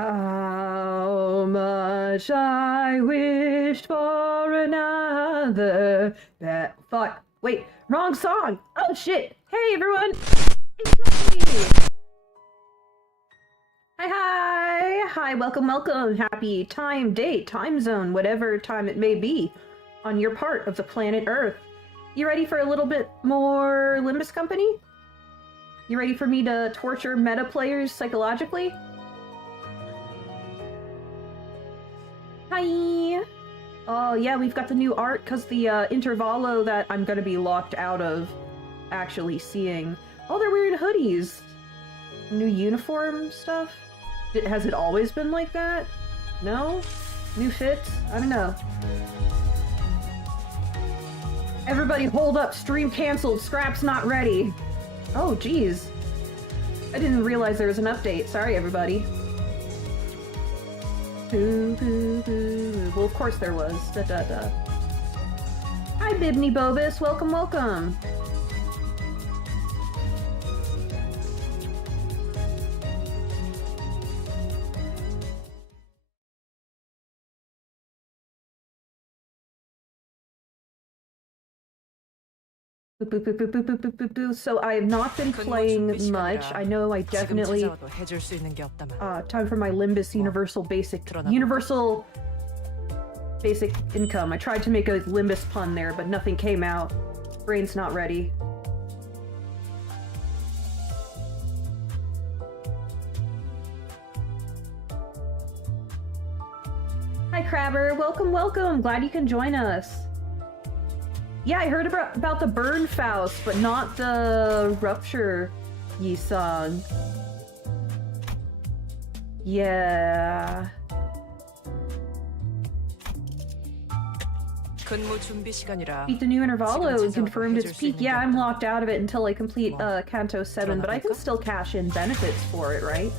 How much I wished for another fuck. Wait, wrong song! Oh shit! Hey everyone! It's me! Hi! Hi, welcome, welcome! Happy time, date, time zone, whatever time it may be on your part of the planet Earth. You ready for a little bit more Limbus company? You ready for me to torture meta players psychologically? Hi! Oh yeah, we've got the new art because the Intervallo that I'm gonna be locked out of actually seeing. Oh, they're wearing hoodies! New uniform stuff? Has it always been like that? No? New fits? I don't know. Everybody hold up, stream cancelled, scrap's not ready. Oh, geez. I didn't realize there was an update. Sorry, everybody. Boo, boo, boo. Well, of course there was. Da da da. Hi, Bibney Bobus. Welcome, welcome. So I have not been playing much. I know I definitely time for my Limbus universal basic income. I tried to make a Limbus pun there, but nothing came out. Brain's not ready. Hi Crabber, welcome, welcome. Glad you can join us. Yeah, I heard about the Burn Faust, but not the Rupture Yi song. Yeah. Beat the new Intervallo and confirmed its peak. Yeah, I'm locked out of it until I complete Canto 7, but I can still cash in benefits for it, right?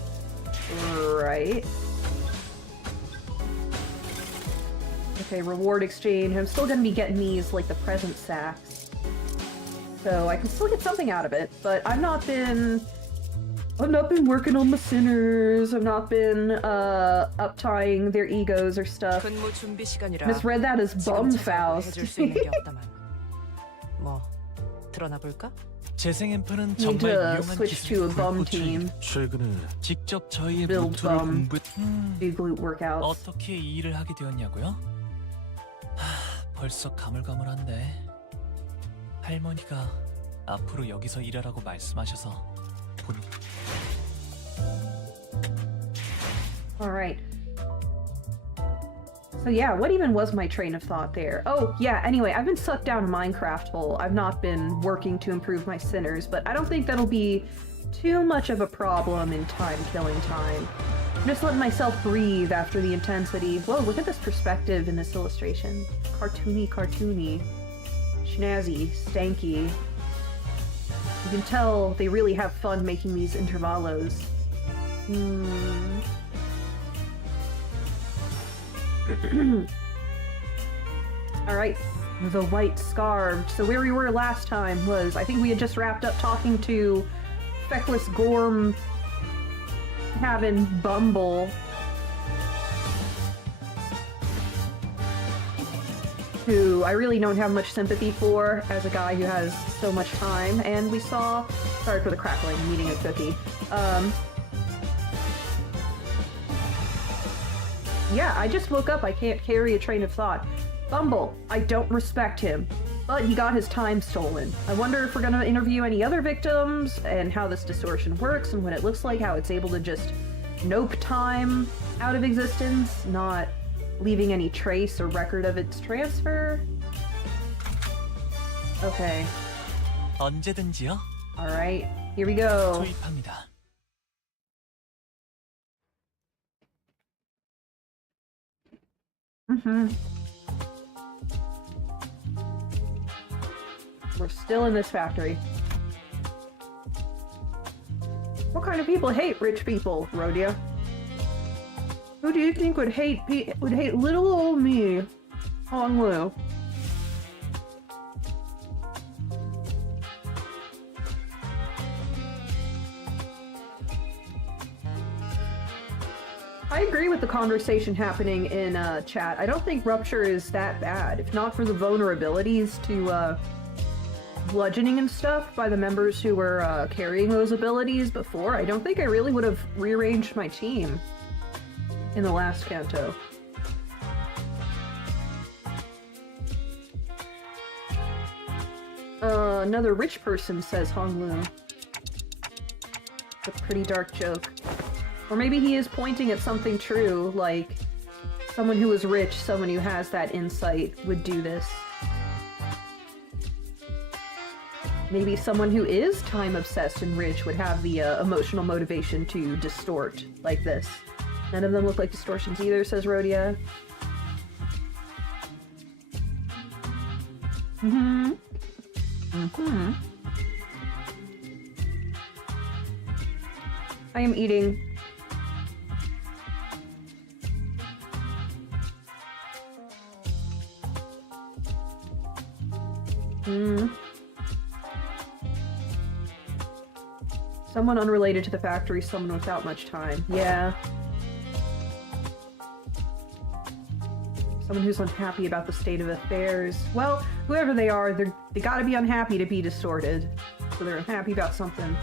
Right. Okay, reward exchange. I'm still gonna be getting these, like, the present sacks. So I can still get something out of it, but I've not been working on my sinners. I've not been, uptying their egos or stuff. Misread that as bum Faust. Need to switch to a bum team. Build bum. Do glute workouts. 벌써 가물가물한데 할머니가 앞으로 여기서 일하라고 말씀하셔서 Alright. So yeah, what even was my train of thought there? Oh, yeah, anyway, I've been sucked down a Minecraft hole. I've not been working to improve my sinners, but I don't think that'll be too much of a problem in time-killing time. I'm just letting myself breathe after the intensity. Whoa, look at this perspective in this illustration. Cartoony, cartoony. Schnazzy, stanky. You can tell they really have fun making these intervallos. Alright, the White Scarved. So where we were last time was, I think we had just wrapped up talking to Feckless Gorm having Bumble. Who I really don't have much sympathy for as a guy who has so much time, and we saw, sorry for the crackling, I'm eating a cookie. Yeah, I just woke up, I can't carry a train of thought. Bumble, I don't respect him, but he got his time stolen. I wonder if we're gonna interview any other victims, and how this distortion works, and what it looks like, how it's able to just nope time out of existence, not leaving any trace or record of its transfer. Okay. 언제든지요. Alright, here we go. 투입합니다. We're still in this factory. What kind of people hate rich people, Rodeo? Who do you think would hate little old me, Hong Lu? I agree with the conversation happening in chat. I don't think Rupture is that bad. If not for the vulnerabilities to bludgeoning and stuff by the members who were carrying those abilities before, I don't think I really would have rearranged my team in the last canto. Another rich person, says Honglu. It's a pretty dark joke. Or maybe he is pointing at something true, like someone who is rich, someone who has that insight would do this. Maybe someone who is time-obsessed and rich would have the emotional motivation to distort like this. None of them look like distortions either, says Rhodia. Mm-hmm. Mm-hmm. I am eating. Someone unrelated to the factory, someone without much time. Yeah. Someone who's unhappy about the state of affairs. Well, whoever they are, they gotta be unhappy to be distorted. So they're unhappy about something.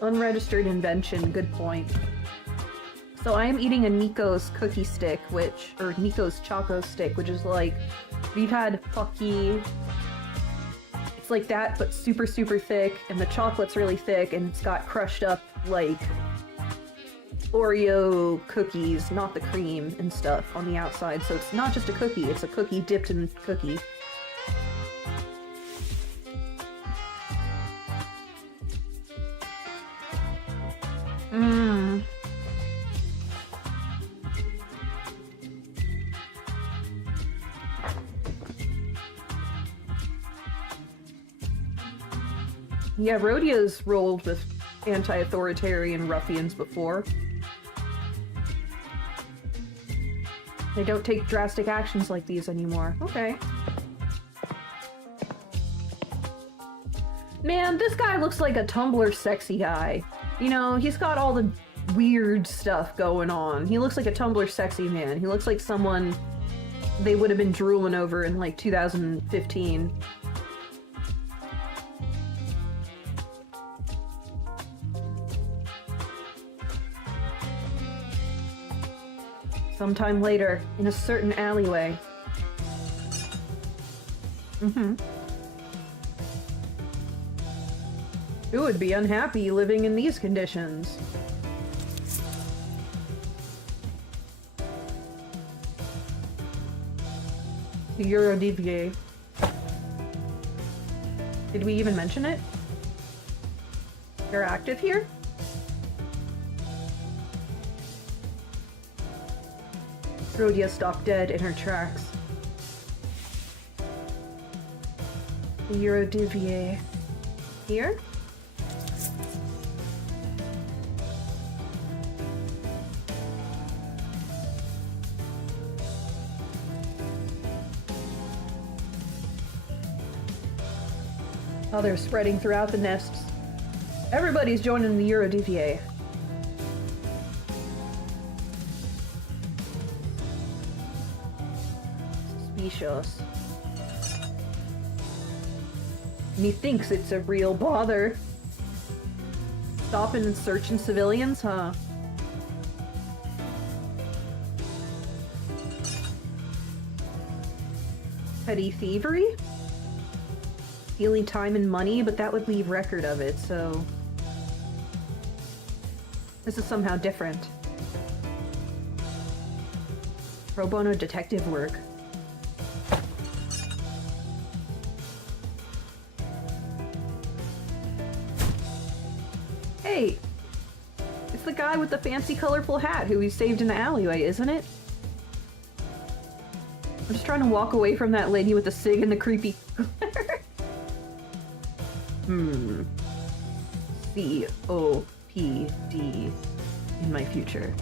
Unregistered invention, good point. So I am eating a Nico's cookie stick, or Nico's Choco stick, which is like, we've had Pocky. It's like that, but super, super thick, and the chocolate's really thick, and it's got crushed up, like, Oreo cookies, not the cream and stuff on the outside. So it's not just a cookie, it's a cookie dipped in cookie. Yeah, Rhodia's rolled with anti-authoritarian ruffians before. They don't take drastic actions like these anymore. Okay. Man, this guy looks like a Tumblr sexy guy. You know, he's got all the weird stuff going on. He looks like a Tumblr sexy man. He looks like someone they would have been drooling over in, like, 2015. Sometime later, in a certain alleyway. Who would be unhappy living in these conditions? The Eurodivier. Did we even mention it? They're active here? Rhodia stopped dead in her tracks. The Eurodivier. Here? Oh, they're spreading throughout the nests. Everybody's joining the Eurodivier. Suspicious. Methinks it's a real bother. Stopping and searching civilians, huh? Petty thievery? Stealing time and money, but that would leave record of it, so... This is somehow different. Pro bono detective work. Hey! It's the guy with the fancy colorful hat who we saved in the alleyway, isn't it? I'm just trying to walk away from that lady with the cig and the creepy... C-O-P-D in my future.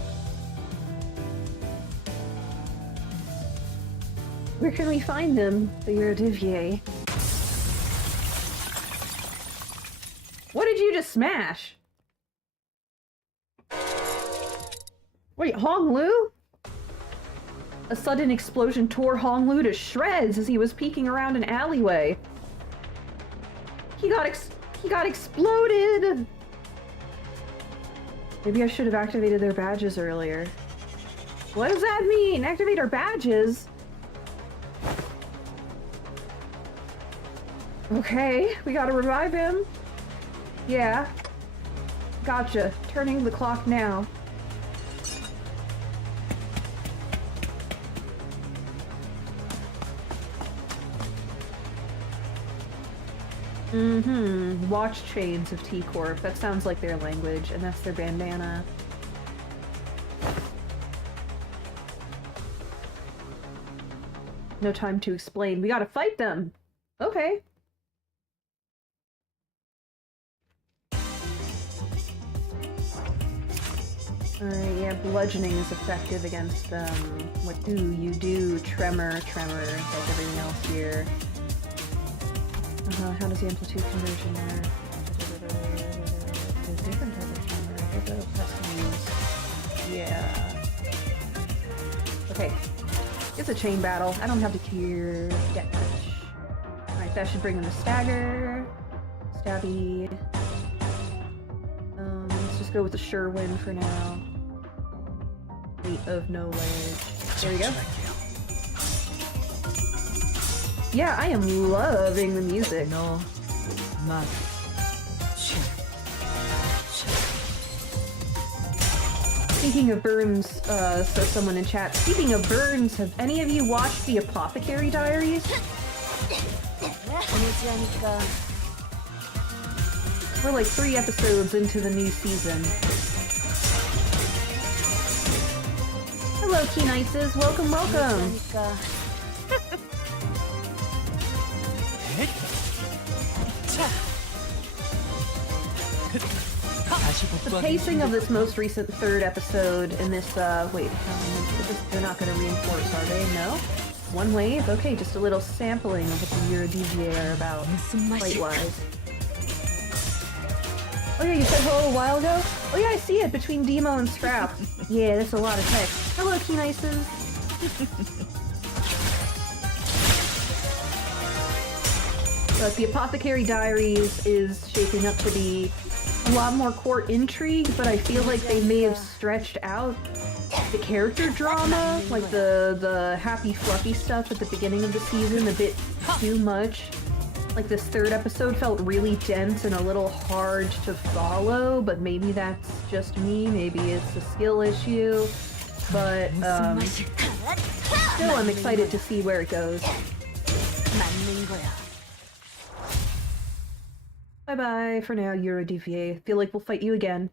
Where can we find them? The Eredivisie. What did you just smash? Wait, Hong Lu? A sudden explosion tore Hong Lu to shreds as he was peeking around an alleyway. He got exploded! Maybe I should have activated their badges earlier. What does that mean? Activate our badges? Okay, we gotta revive him. Yeah. Gotcha. Turning the clock now. Watch chains of T Corp. That sounds like their language, and that's their bandana. No time to explain. We gotta fight them! Okay. Alright, yeah, bludgeoning is effective against them. What do you do? Tremor, like everything else here. How does the amplitude conversion work? There's different type of tremor. Yeah. Okay. It's a chain battle. I don't have to cure death touch. Alright, that should bring them to stagger. Stabby. Let's just go with the sure win for now. Weight of knowledge. There we go. Yeah, I am loving the music. No. Mad. Speaking of burns, says someone in chat. Speaking of burns, have any of you watched the Apothecary Diaries? We're like 3 episodes into the new season. Hello, Keen-Ices. Welcome, welcome. The pacing of this most recent 3rd episode in this, wait, they're not going to reinforce, are they? No? One wave? Okay, just a little sampling of what the Eredivisie are about, fight-wise. Oh yeah, you said hello a while ago? Oh yeah, I see it, between Demo and Scrap. Yeah, that's a lot of text. Hello, Keen-Ices. But the Apothecary Diaries is shaping up to be a lot more court intrigue, but I feel like they may have stretched out the character drama, like the happy fluffy stuff at the beginning of the season a bit too much. Like this 3rd episode felt really dense and a little hard to follow, but maybe that's just me, maybe it's a skill issue, but still I'm excited to see where it goes. Bye-bye for now, Eredivisie. Feel like we'll fight you again.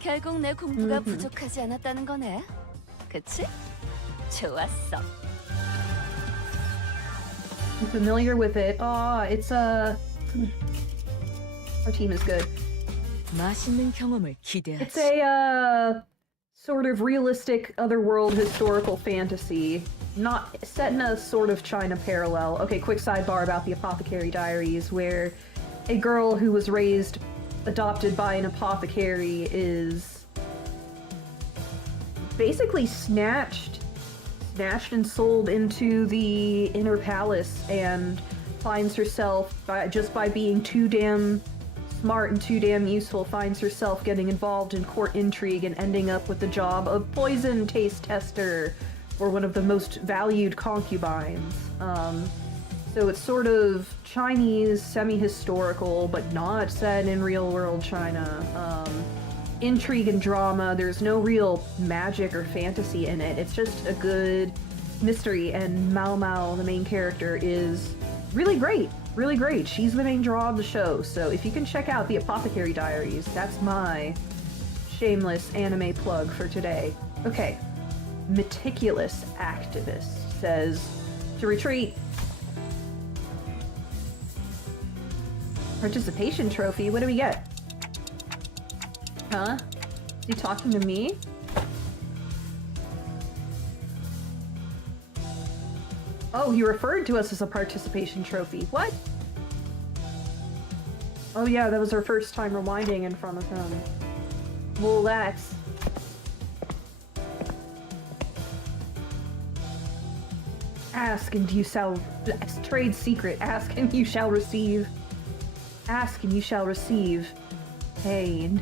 결국 내 공부가 부족하지 않았다는 거네. 그치? 좋았어. I'm familiar with it. It's our team is good. 맛있는 경험을 기대하지. It's a sort of realistic otherworld historical fantasy, not set in a sort of China parallel. Okay, quick sidebar about the Apothecary Diaries, where a girl who was adopted by an apothecary is basically snatched and sold into the inner palace, and finds herself, just by being too damn smart and too damn useful, finds herself getting involved in court intrigue and ending up with the job of poison taste tester for one of the most valued concubines. So it's sort of Chinese, semi-historical, but not set in real-world China. Intrigue and drama. There's no real magic or fantasy in it. It's just a good mystery, and Mao Mao, the main character, is really great. Really great. She's the main draw of the show, so if you can check out the Apothecary Diaries, that's my shameless anime plug for today. Okay. Meticulous Activist says to retreat. Participation trophy? What do we get? Huh? Is he talking to me? Oh, he referred to us as a participation trophy. What? Oh yeah, that was our first time rewinding in front of him. Well, that's... Ask and you shall... That's trade secret. Ask and you shall receive. Ask and you shall receive. Pain.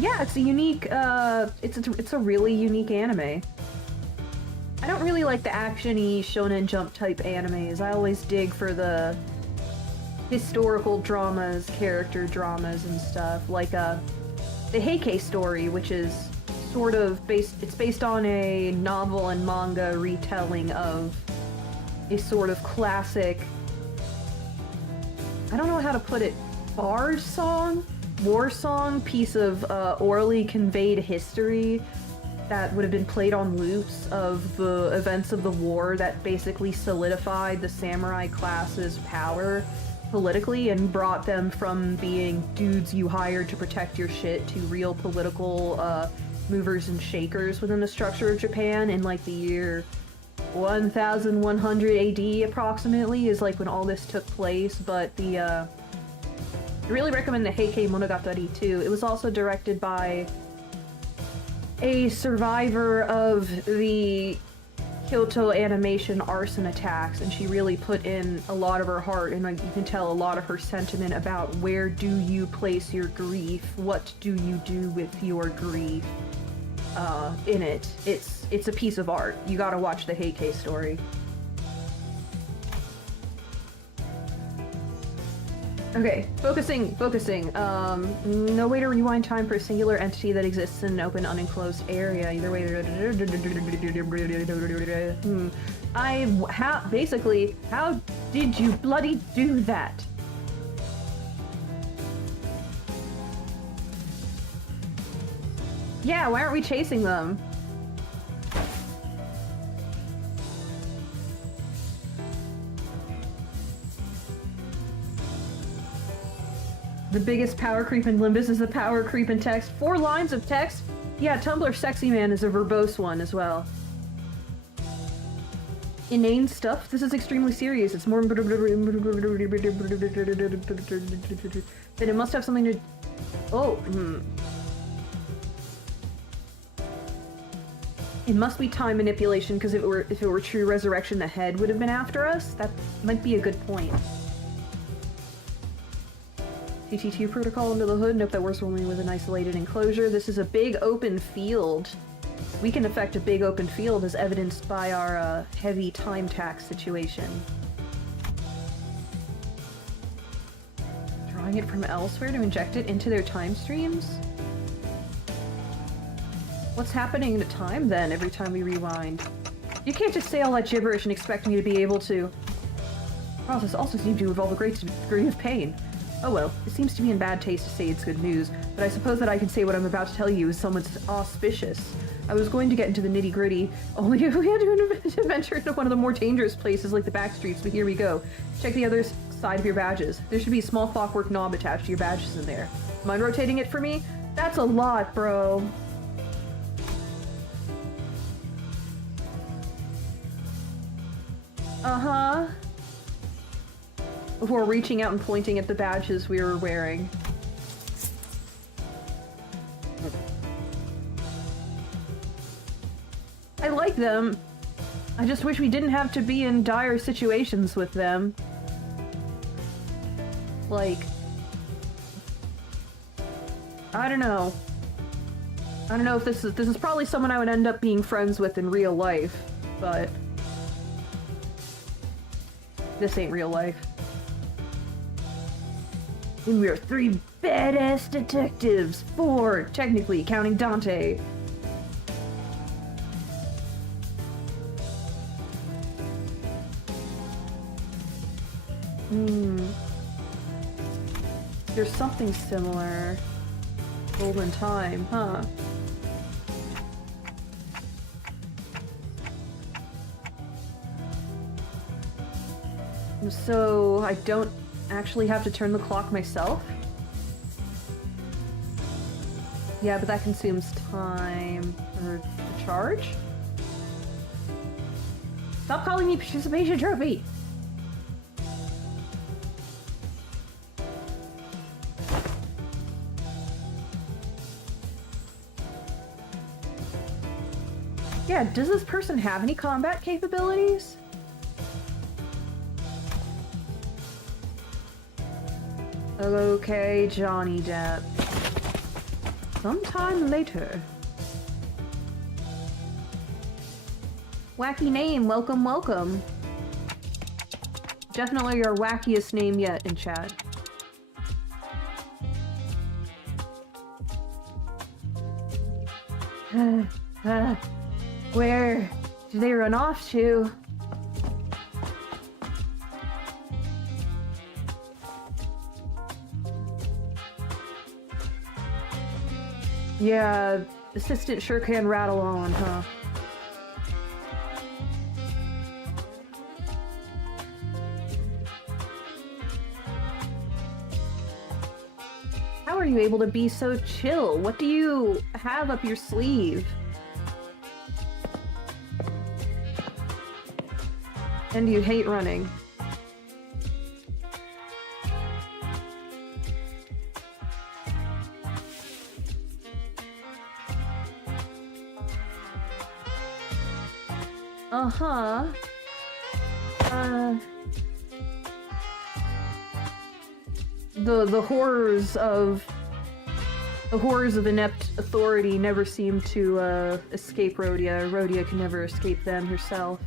Yeah, it's a unique, it's a really unique anime. I don't really like the action-y Shonen Jump type animes. I always dig for the historical dramas, character dramas and stuff. Like, the Heike story, which is sort of based on a novel and manga retelling of a sort of classic, I don't know how to put it, war song piece of orally conveyed history that would have been played on loops of the events of the war that basically solidified the samurai class's power politically and brought them from being dudes you hired to protect your shit to real political movers and shakers within the structure of Japan in like the year 1100 AD approximately is like when all this took place. But I really recommend the Heike Monogatari too. It was also directed by a survivor of the Kyoto animation arson attacks, and she really put in a lot of her heart, and like, you can tell a lot of her sentiment about where do you place your grief, what do you do with your grief in it. It's a piece of art. You gotta watch the Heike story. Okay, focusing. No way to rewind time for a singular entity that exists in an open, unenclosed area. Either way. Basically, how did you bloody do that? Yeah, why aren't we chasing them? The biggest power creep in Limbus is the power creep in text. 4 lines of text? Yeah, Tumblr Sexy Man is a verbose one as well. Inane stuff? This is extremely serious. It's more... Then it must have something to... Oh, It must be time manipulation, because if it were true resurrection, the head would have been after us? That might be a good point. TT2 protocol under the hood. Nope, that works only with an isolated enclosure. This is a big open field. We can affect a big open field as evidenced by our heavy time tax situation. Drawing it from elsewhere to inject it into their time streams? What's happening to time then every time we rewind? You can't just say all that gibberish and expect me to be able to... Process also seems to involve a great degree of pain. Oh well, it seems to be in bad taste to say it's good news, but I suppose that I can say what I'm about to tell you is somewhat auspicious. I was going to get into the nitty-gritty, only if we had to venture into one of the more dangerous places like the back streets, but here we go. Check the other side of your badges. There should be a small clockwork knob attached to your badges in there. Mind rotating it for me? That's a lot, bro. Uh-huh. Before reaching out and pointing at the badges we were wearing. I like them. I just wish we didn't have to be in dire situations with them. Like... I don't know. I don't know if this is probably someone I would end up being friends with in real life, but... This ain't real life. And we are 3 badass detectives. 4, technically, counting Dante. There's something similar. Golden time, huh? So, I don't actually have to turn the clock myself? Yeah, but that consumes time for the charge? Stop calling me participation trophy! Yeah, does this person have any combat capabilities? Okay, Johnny Depp. Sometime later. Wacky name, welcome, welcome. Definitely our wackiest name yet in chat. Where do they run off to? Yeah, assistant sure can rattle on, huh? How are you able to be so chill? What do you have up your sleeve? And you hate running. Uh-huh. The horrors of inept authority never seem to escape Rhodia. Rhodia can never escape them herself.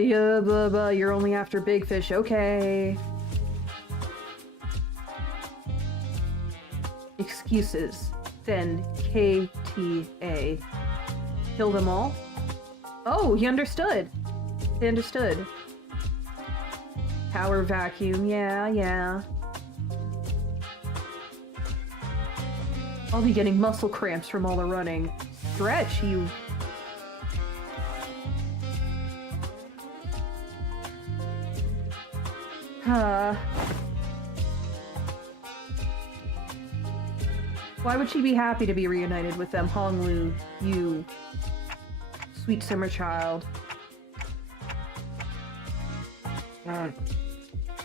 Yeah, blah, blah, you're only after big fish, okay. Excuses. Then KTA. Kill them all? Oh, he understood. He understood. Power vacuum, yeah. I'll be getting muscle cramps from all the running. Stretch, you... Why would she be happy to be reunited with them, Honglu, you sweet summer child?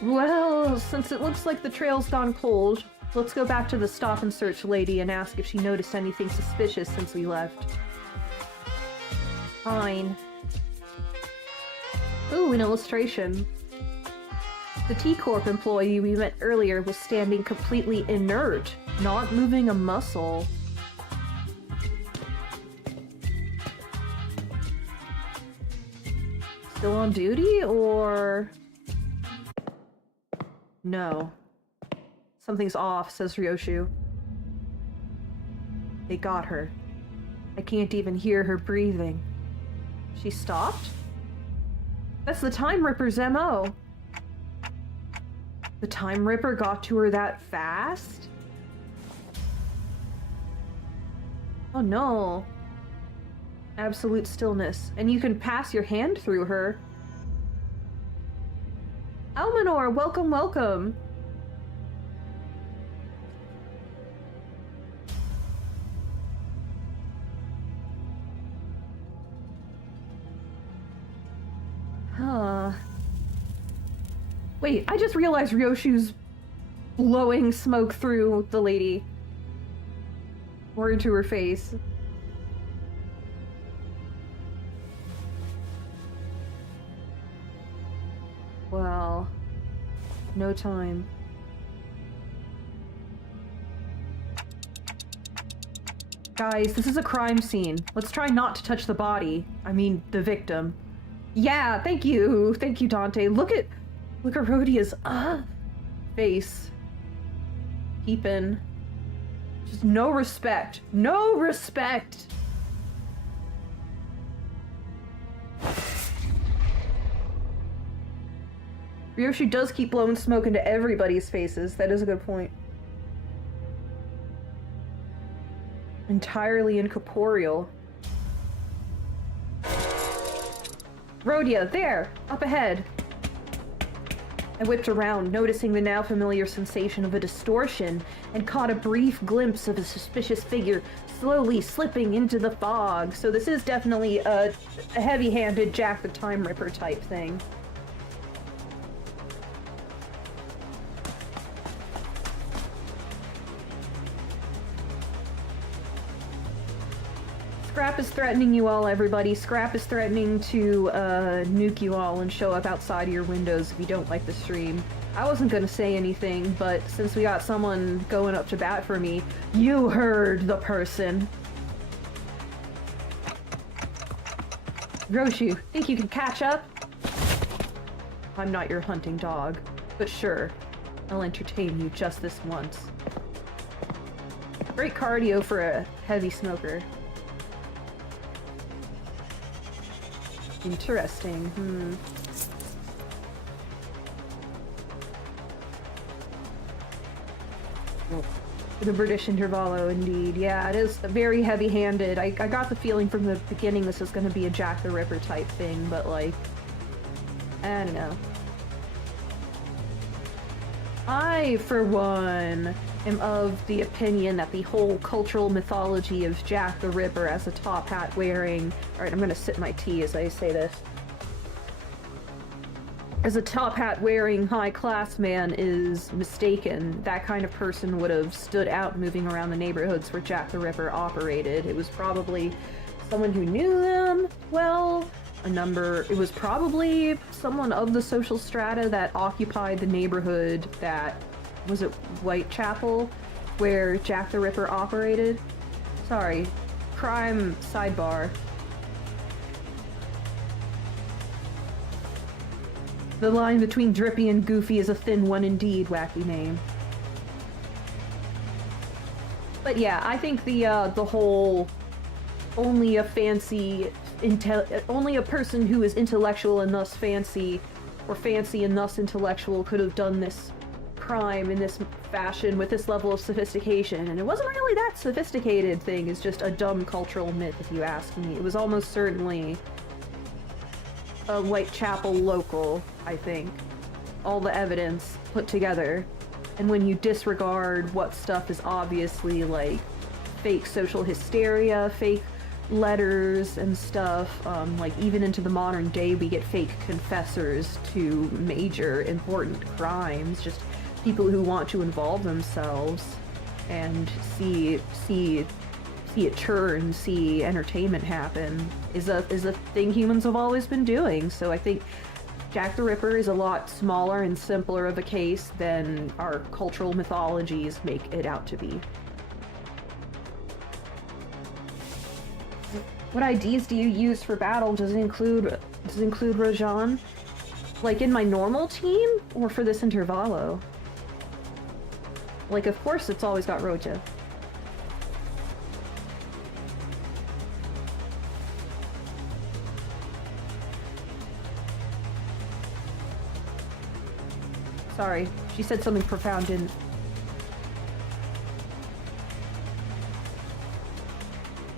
Well, since it looks like the trail's gone cold, let's go back to the stop and search lady and ask if she noticed anything suspicious since we left. Fine. Ooh, an illustration. The T Corp employee we met earlier was standing completely inert, not moving a muscle. Still on duty, or... No. Something's off, says Ryoshu. They got her. I can't even hear her breathing. She stopped? That's the Time Ripper's MO. The Time Ripper got to her that fast? Oh no. Absolute stillness. And you can pass your hand through her. Almanor, welcome, welcome. Huh. Wait, I just realized Ryoshu's blowing smoke through the lady. Or into her face. Well, no time. Guys, this is a crime scene. Let's try not to touch the body. I mean, the victim. Yeah, thank you. Thank you, Dante. Look at Rhodia's face. Peepin'. Just no respect. No respect! Ryoshu does keep blowing smoke into everybody's faces. That is a good point. Entirely incorporeal. Rhodia, there! Up ahead! I whipped around, noticing the now familiar sensation of a distortion, and caught a brief glimpse of a suspicious figure slowly slipping into the fog. So this is definitely a heavy-handed Jack the Time Ripper type thing. Scrap is threatening you all, everybody. Scrap is threatening to nuke you all and show up outside of your windows if you don't like the stream. I wasn't gonna say anything, but since we got someone going up to bat for me, you heard the person. Roshu, think you can catch up? I'm not your hunting dog, but sure, I'll entertain you just this once. Great cardio for a heavy smoker. Interesting. The British Intervallo, indeed. Yeah, it is very heavy-handed. I got the feeling from the beginning this was going to be a Jack the Ripper type thing, but like, I don't know. I, for one, am of the opinion that the whole cultural mythology of Jack the Ripper as a top hat wearing... Alright, I'm gonna sip my tea as I say this. As a top hat wearing high class man is mistaken. That kind of person would have stood out moving around the neighborhoods where Jack the Ripper operated. It was probably someone who knew them well. It was probably someone of the social strata that occupied the neighborhood that, was it Whitechapel, where Jack the Ripper operated? Sorry, crime sidebar. The line between Drippy and Goofy is a thin one indeed, wacky name. But yeah, I think the whole only a person who is intellectual and thus fancy, or fancy and thus intellectual, could have done this crime in this fashion with this level of sophistication. And it wasn't really that sophisticated thing, it's just a dumb cultural myth if you ask me. It was almost certainly a Whitechapel local, I think. All the evidence put together. And when you disregard what stuff is obviously like fake social hysteria, fake letters and stuff, like even into the modern day we get fake confessors to major important crimes, just people who want to involve themselves and see it turn, see entertainment happen, is a thing humans have always been doing. So I think Jack the Ripper is a lot smaller and simpler of a case than our cultural mythologies make it out to be. What IDs do you use for battle? Does it include Rajan? Like in my normal team, or for this Intervallo? Like, of course it's always got Roja. Sorry, she said something profound, didn't...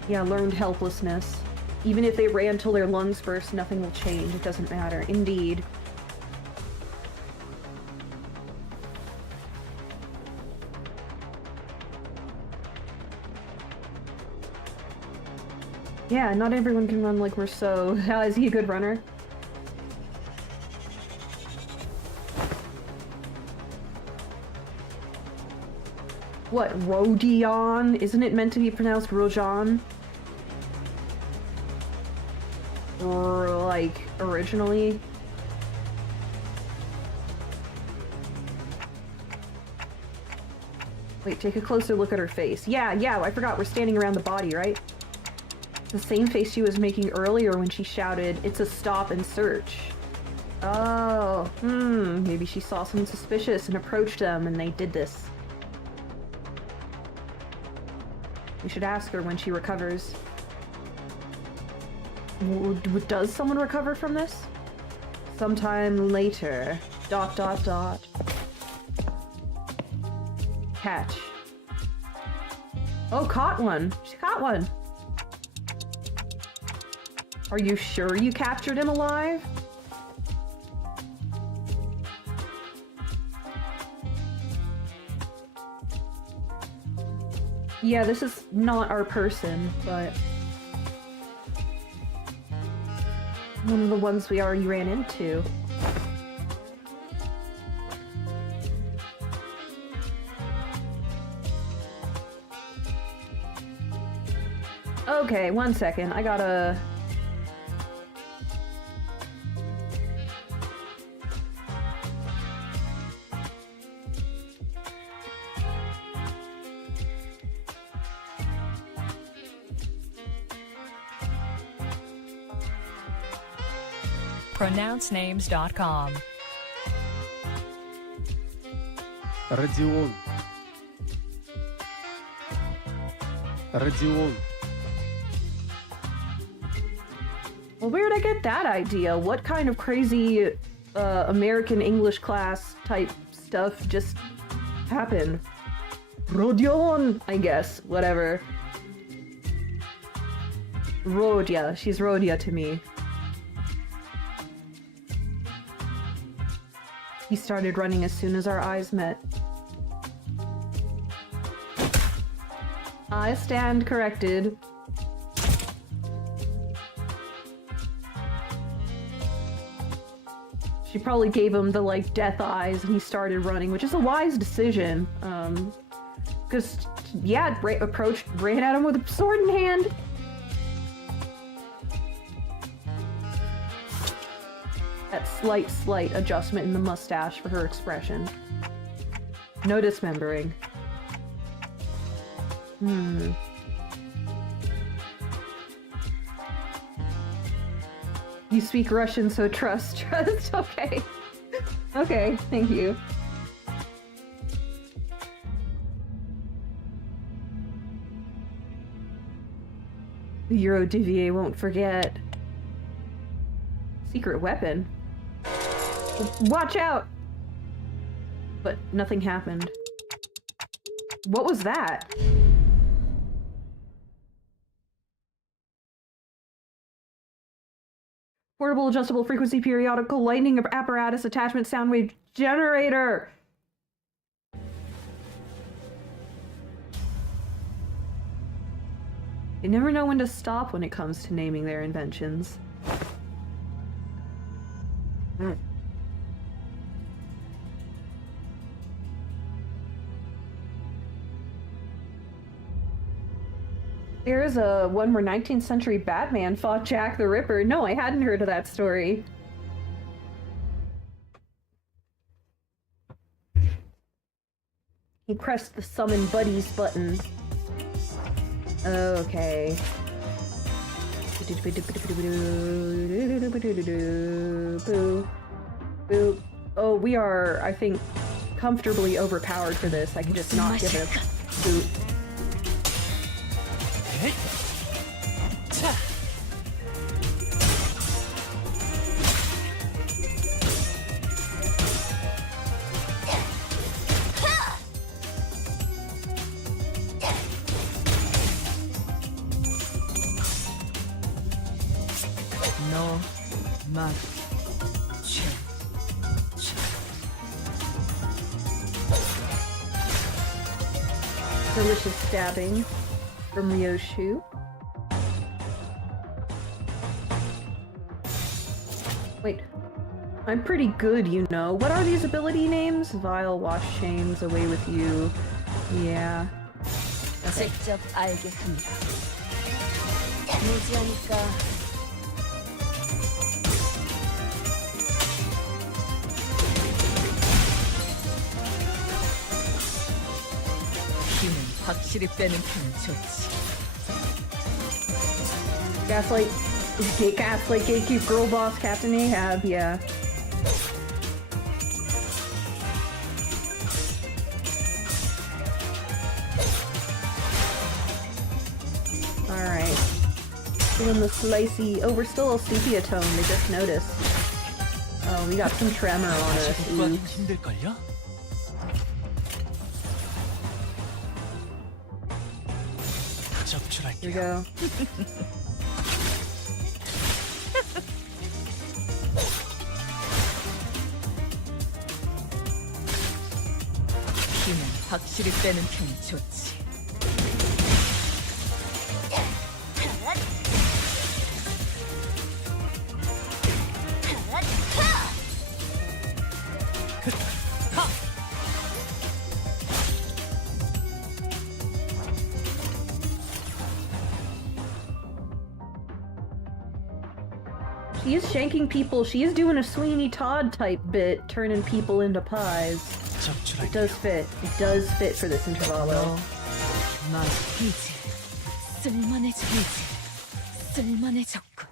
Yeah, learned helplessness. Even if they ran till their lungs burst, nothing will change. It doesn't matter. Indeed. Yeah, not everyone can run like Rousseau. How is he a good runner? What, Rodion? Isn't it meant to be pronounced Rojan? Or, like, originally? Wait, take a closer look at her face. Yeah, I forgot we're standing around the body, right? The same face she was making earlier when she shouted, "It's a stop and search." Oh, maybe she saw someone suspicious and approached them and they did this. We should ask her when she recovers. Does someone recover from this? Sometime later. ... Catch. Oh, caught one. She caught one. Are you sure you captured him alive? Yeah, this is not our person, but one of the ones we already ran into. Okay, 1 second. I gotta... pronouncenames.com. Родион. Родион. Well, where'd I get that idea? What kind of crazy American English class type stuff just happened? Rodion, I guess. Whatever. Rodia. She's Rodia to me. He started running as soon as our eyes met. I stand corrected. She probably gave him the, like, death eyes and he started running, which is a wise decision. Because, yeah, ran at him with a sword in hand. That slight adjustment in the mustache for her expression. No dismembering. You speak Russian, so trust. Okay. Okay, thank you. The Eurodivier won't forget. Secret weapon? Watch out! But nothing happened. What was that? Portable adjustable frequency periodical lightning apparatus attachment sound wave generator! They never know when to stop when it comes to naming their inventions. There's a one where 19th century Batman fought Jack the Ripper. No, I hadn't heard of that story. He pressed the summon buddies button. Okay. Boo. Oh, we are, I think, comfortably overpowered for this. I can just not give it a boot. No, ma. Delicious stabbing from Ryoshu. Wait, I'm pretty good, you know. What are these ability names? Vile, wash shames, away with you. Yeah. Okay. 직접 알게 합니다. 무지하니까 힘은 확실히 빼는 편은 좋지. Gaslight, Gatekeep Girl Boss Captain Ahab, yeah. Alright. Doing the slicey. Oh, we're still a sepia tone, they just noticed. Oh, we got some tremor on us. 공부하기 Oops. 힘들걸요? Here we 적출할게요. go. 피는 확실히 빼는 편이 좋지. She is shanking people. She is doing a Sweeney Todd type bit, turning people into pies. It 적출할게요. does fit. It does fit for this intervallo. 맛이지. 쓸만해지지. 쓸만해졌군.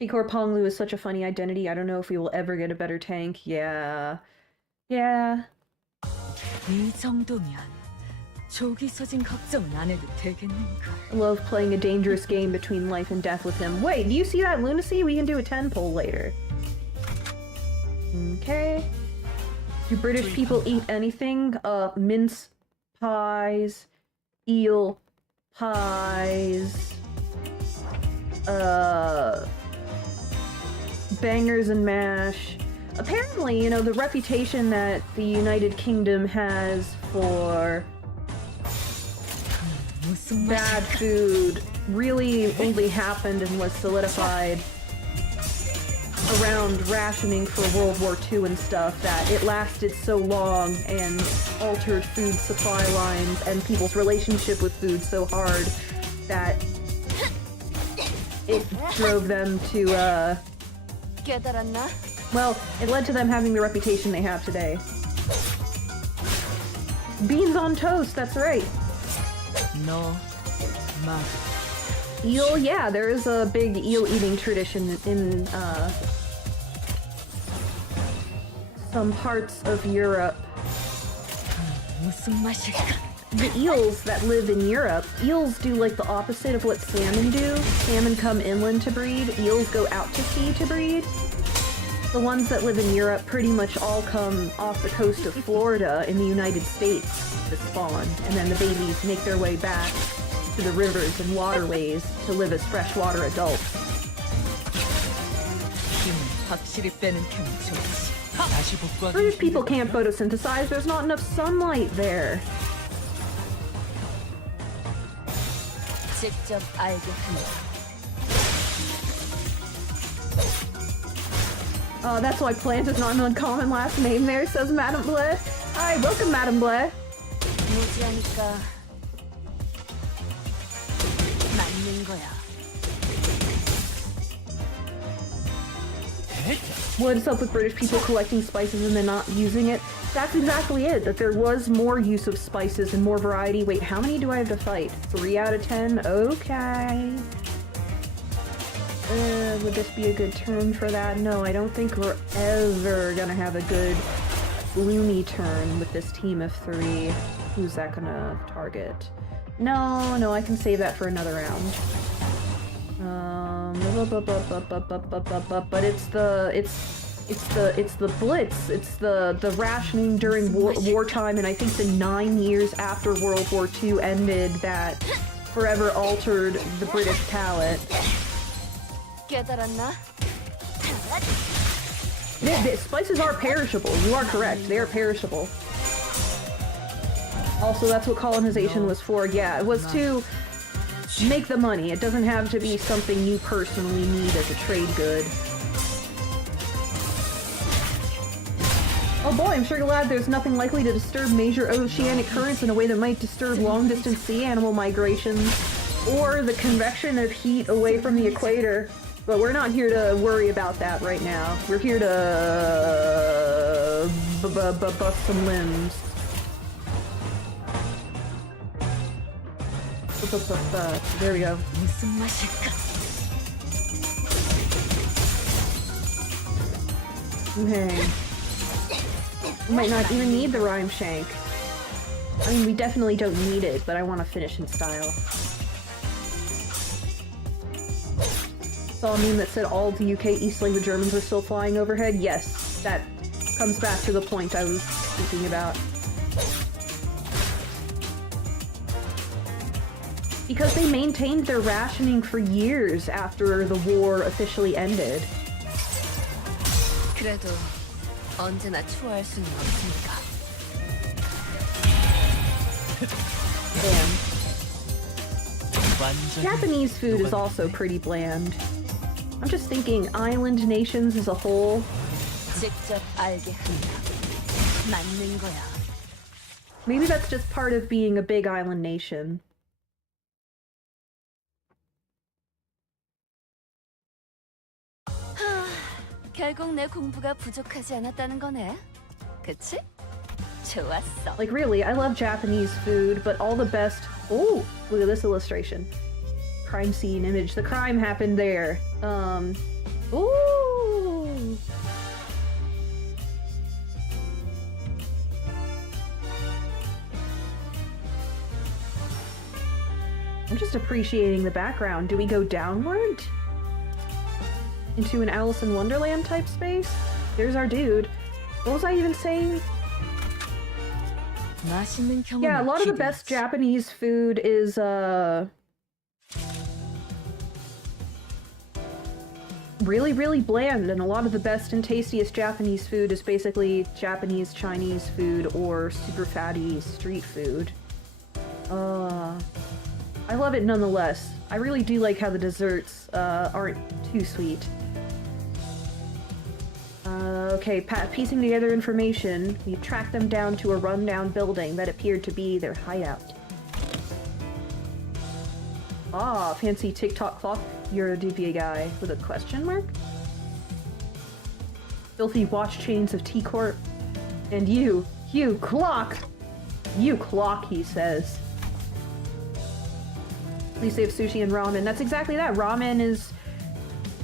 T Corp Honglu is such a funny identity. I don't know if we will ever get a better tank. Yeah. Yeah. 이 정도면 조기 소진 걱정은 안 해도 되겠는걸. I love playing a dangerous game between life and death with him. Wait, do you see that lunacy? We can do a 10 poll later. Okay. Do British people eat anything? Mince pies, eel pies, bangers and mash. Apparently, you know, the reputation that the United Kingdom has for 무슨 bad 맛일까? food really only happened and was solidified around rationing for World War II and stuff, that it lasted so long and altered food supply lines and people's relationship with food so hard that it drove them to, 깨달았나? well, it led to them having the reputation they have today. Beans on toast, that's right. 너 맛. Eel, yeah, there is a big eel eating tradition in some parts of Europe. 무슨 맛일까? The eels that live in Europe, eels do like the opposite of what salmon do. Salmon come inland to breed, eels go out to sea to breed. The ones that live in Europe pretty much all come off the coast of Florida in the United States to spawn, and then the babies make their way back to the rivers and waterways to live as freshwater adults. 힘은 확실히 빼는 편이 좋지. 다시 복구하기 British people 힘들군요. can't photosynthesize, there's not enough sunlight there. 직접 알게 한다. That's why Plant is not an uncommon last name there, says Madame Blais. Hi, welcome, Madame Blais. 무지하니까 맞는 거야. What's up with British people collecting spices and then not using it? That's exactly it, that there was more use of spices and more variety. Wait, how many do I have to fight? 3 out of 10? Okay. Would this be a good turn for that? No, I don't think we're ever gonna have a good gloomy turn with this team of 3. Who's that gonna target? No, I can save that for another round. But it's the blitz. It's the rationing during wartime, and I think the 9 years after World War II ended that forever altered the British palate. 깨달았나? Spices are perishable. You are correct. They are perishable. Also, that's what colonization was for. Yeah, it was to make the money. It doesn't have to be something you personally need as a trade good. Oh boy, I'm sure glad there's nothing likely to disturb major oceanic currents in a way that might disturb long-distance sea animal migrations or the convection of heat away from the equator. But we're not here to worry about that right now. We're here to bust some limbs. There we go. 무슨 맛일까? Okay. We might not even need the rhyme shank. I mean, we definitely don't need it, but I want to finish in style. Saw a meme that said all the UK East Link the Germans are still flying overhead. Yes, that comes back to the point I was thinking about. Because they maintained their rationing for years after the war officially ended. 그래도 언제나 추워할 수는 없으니까. Damn. 완전히 Japanese food is 녹았네. also pretty bland. I'm just thinking island nations as a whole. 직접 알게 한다. 맞는 거야. Maybe that's just part of being a big island nation. 결국 내 공부가 부족하지 않았다는 거네. 그치? 좋았어. Like really, I love Japanese food, but all the best... Oh, look at this illustration. Crime scene image. The crime happened there. Ooh! I'm just appreciating the background. Do we go downward? Into an Alice in Wonderland type space? There's our dude. What was I even saying? 맛있는 경험. Yeah, a lot of the best Japanese food is, really, really bland, and a lot of the best and tastiest Japanese food is basically Japanese Chinese food or super fatty street food. I love it nonetheless. I really do like how the desserts, aren't too sweet. Okay, piecing together information, we tracked them down to a rundown building that appeared to be their hideout. Ah, fancy TikTok clock. You're a DPA guy with a question mark? Filthy watch chains of T Corp. And you clock! You clock, he says. Please save sushi and ramen. That's exactly that. Ramen is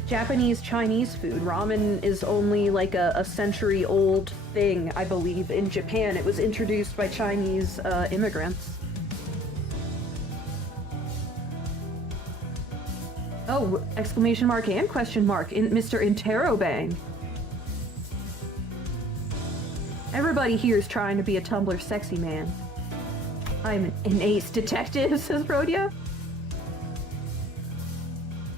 Japanese Chinese food. Ramen is only like a century-old thing, I believe, in Japan. It was introduced by Chinese immigrants. Oh, exclamation mark and question mark in Mr. Interrobang. Everybody here is trying to be a Tumblr sexy man. I'm an ace detective, says Rhodia.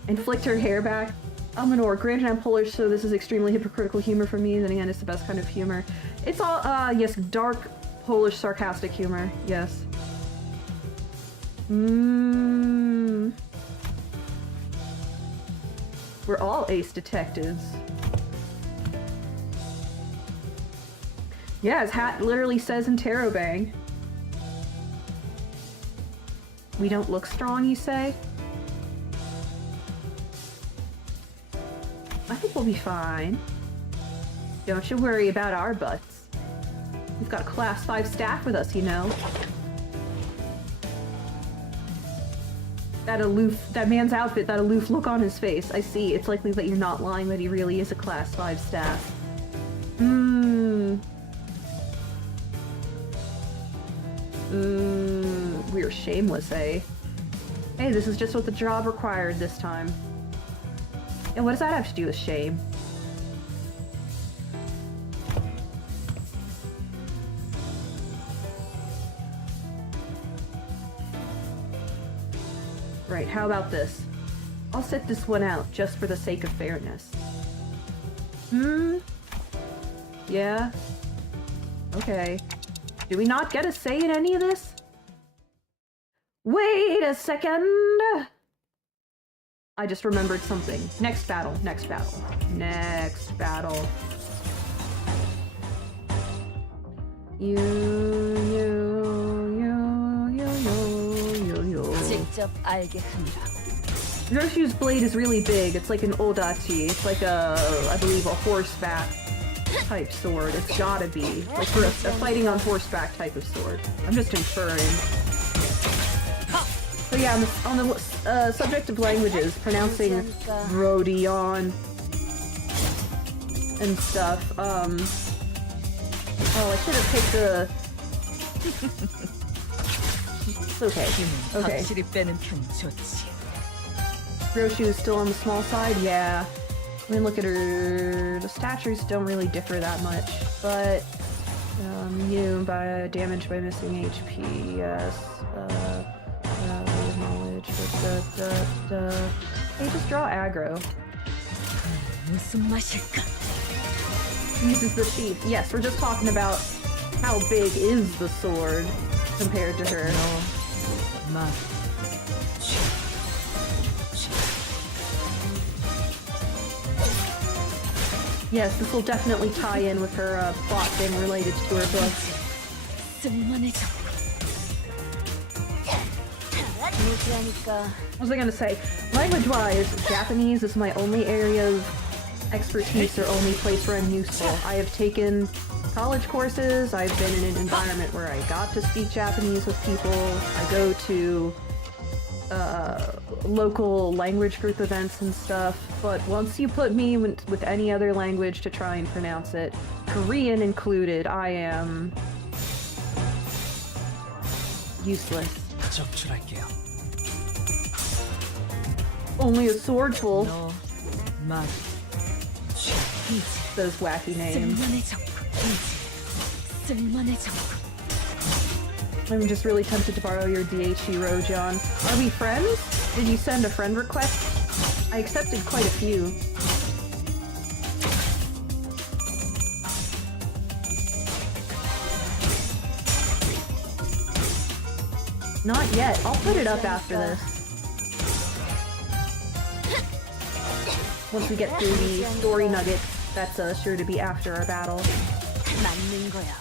And flicked her hair back. Almanor, granted I'm Polish, so this is extremely hypocritical humor for me. Then again, it's the best kind of humor. It's all, yes, dark Polish sarcastic humor. Yes. We're all ace detectives. Yeah, his hat literally says Interrobang. We don't look strong, you say? I think we'll be fine. Don't you worry about our butts. We've got class 5 staff with us, you know. That man's outfit, that aloof look on his face. I see. It's likely that you're not lying, that he really is a class 5 staff. We're shameless, eh? Hey, this is just what the job required this time. And what does that have to do with shame? Right, how about this? I'll sit this one out, just for the sake of fairness. Yeah? Okay. Do we not get a say in any of this? Wait a second! I just remembered something. Next battle, next battle, next battle. You. 직접 알게 합니다. Roshu's blade is really big. It's like an odachi. It's like I believe, a horseback type sword. It's gotta be. Like for a fighting on horseback type of sword. I'm just inferring. So yeah, on the subject of languages, pronouncing Rodion and stuff, oh, I should have picked the... It's okay. Okay. Roshu is still on the small side? Yeah. I mean, look at her... The statures don't really differ that much, but... immune by damage by missing HP, yes. knowledge. Hey, just draw aggro. 무슨 맛일까? Uses the sheath. Yes, we're just talking about how big is the sword compared to her. 맛. Yes, this will definitely tie in with her plot thing related to her book. 쓸만해져. 무지하니까. What was I gonna say? Language-wise, Japanese is my only area of expertise or only place where I'm useful. I have taken college courses, I've been in an environment where I got to speak Japanese with people, I go to local language group events and stuff, but once you put me with any other language to try and pronounce it, Korean included, I am useless. 적출할게요. Only a swordful. 너 맛. Those wacky names. 쓸만해져. 쓸만해져. I'm just really tempted to borrow your DHE Rojon. Are we friends? Did you send a friend request? I accepted quite a few. Not yet. I'll put it up after this. Once we get through the story nuggets, that's sure to be after our battle. 맞는 거야.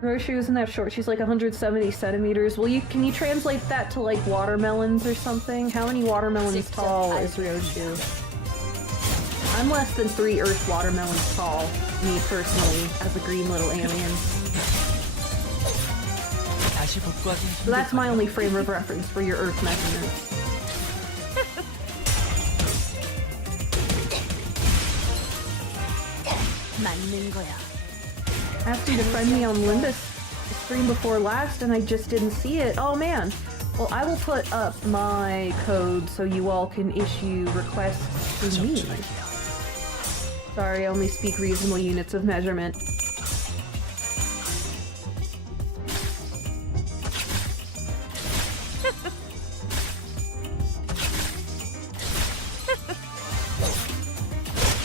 Roshu isn't that short. She's like 170 centimeters. Can you translate that to like watermelons or something? How many watermelons tall is Roshu? I'm less than 3 Earth watermelons tall, me personally, as a green little alien. 다시 복구하긴 So that's my 힘들걸요. only frame of reference for your Earth measurements. 맞는 거야. Asked you to friend me on Limbus stream before last and I just didn't see it. Oh man. Well, I will put up my code so you all can issue requests to me. 적출할게요. Sorry, I only speak reasonable units of measurement.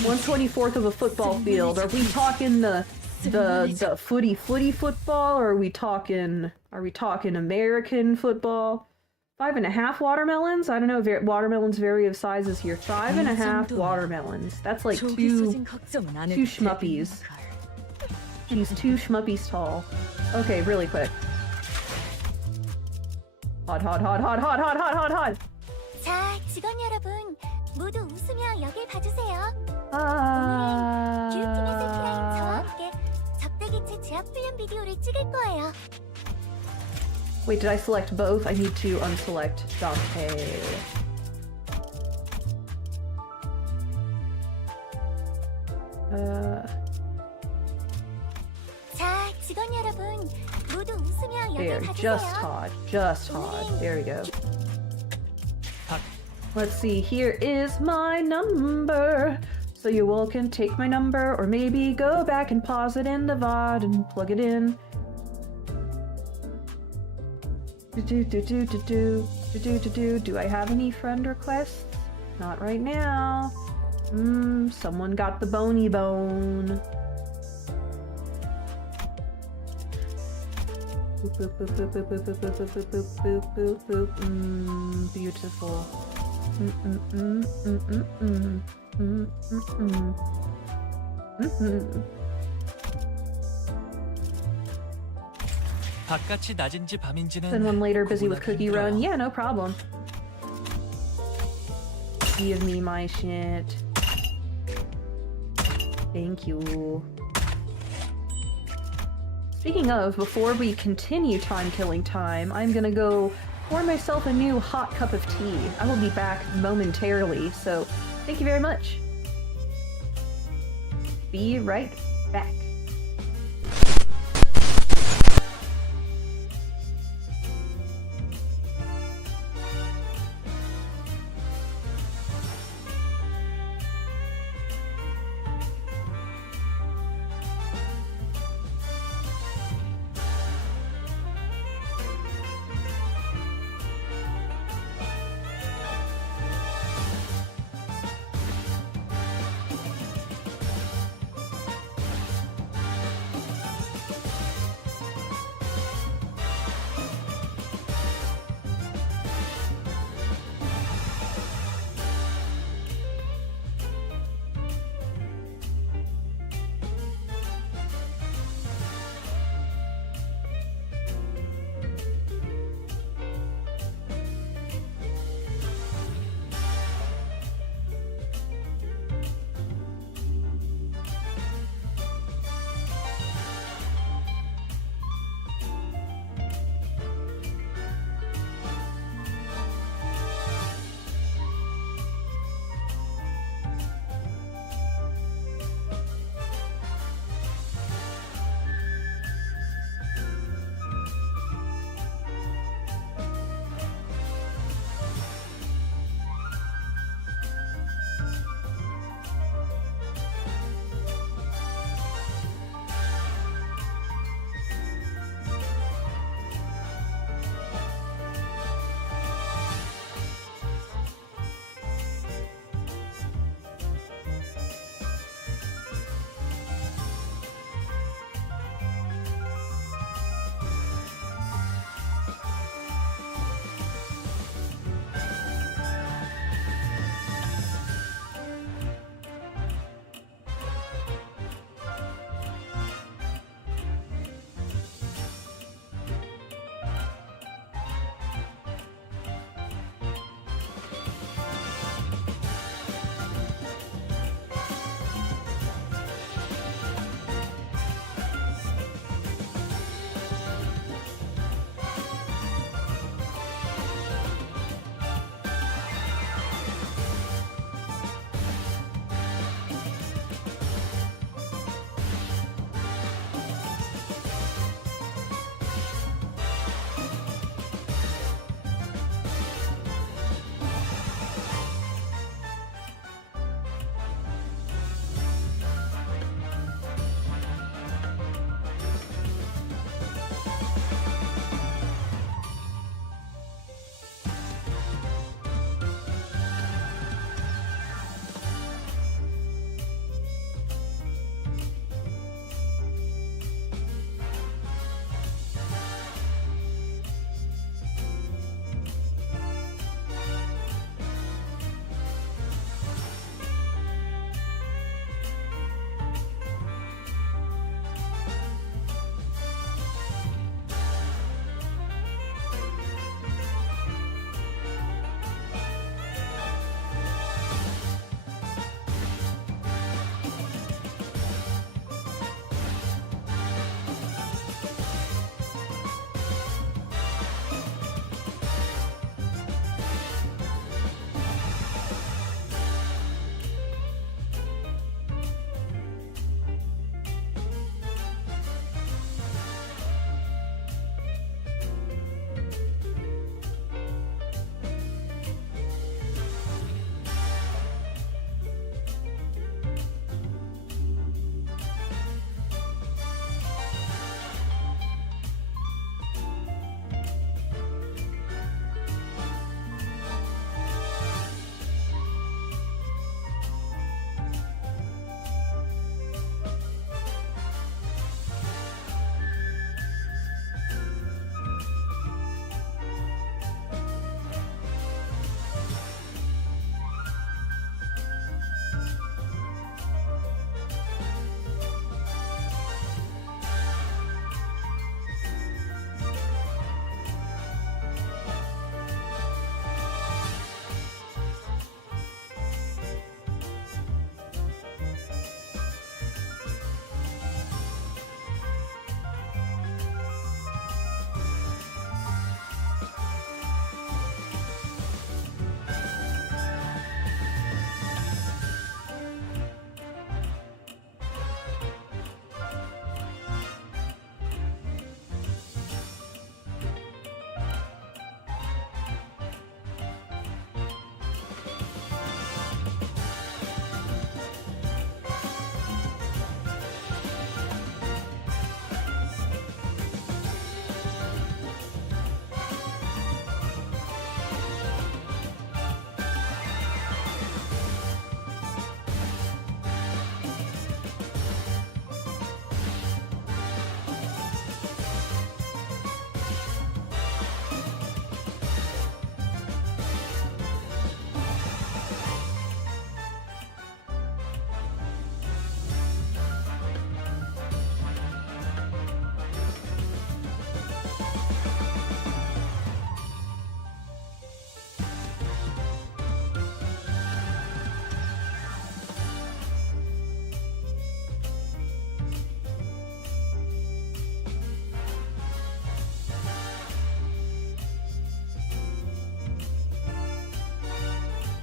One 1/24th of a football field. Are we talking the footy football, or are we talking American football? 5.5 watermelons? I don't know. Watermelons vary of sizes here. 5.5 watermelons. That's like two schmuppies. She's 2 schmuppies tall. Okay, really quick. Hot. 자, 직원 여러분, 모두 웃으며 여길 봐주세요. 교육팀에서 필요한 저와 함께 적대기체 제압훈련 비디오를 찍을 거예요. Wait, did I select both? I need to unselect Dante. 자, 직원 여러분, 모두 웃으며 There, 여길 just 봐주세요. just hot. There we go. 박, Let's see, here is my number. So you all can take my number, or maybe go back and pause it in the VOD and plug it in. Do I have any friend requests? Not right now. Someone got the bony bone. Boop, boop, boop, boop, boop, boop, boop, boop, boop, boop, boop, boop, boop. Beautiful. 바깥이 낮인지 밤인지는 Then one later, busy with 구분하기 cookie run. 힘들어요. Yeah, no problem. Give me my shit. Thank you. Speaking of, before we continue time killing time, I'm gonna go pour myself a new hot cup of tea. I will be back momentarily, so thank you very much. Be right back.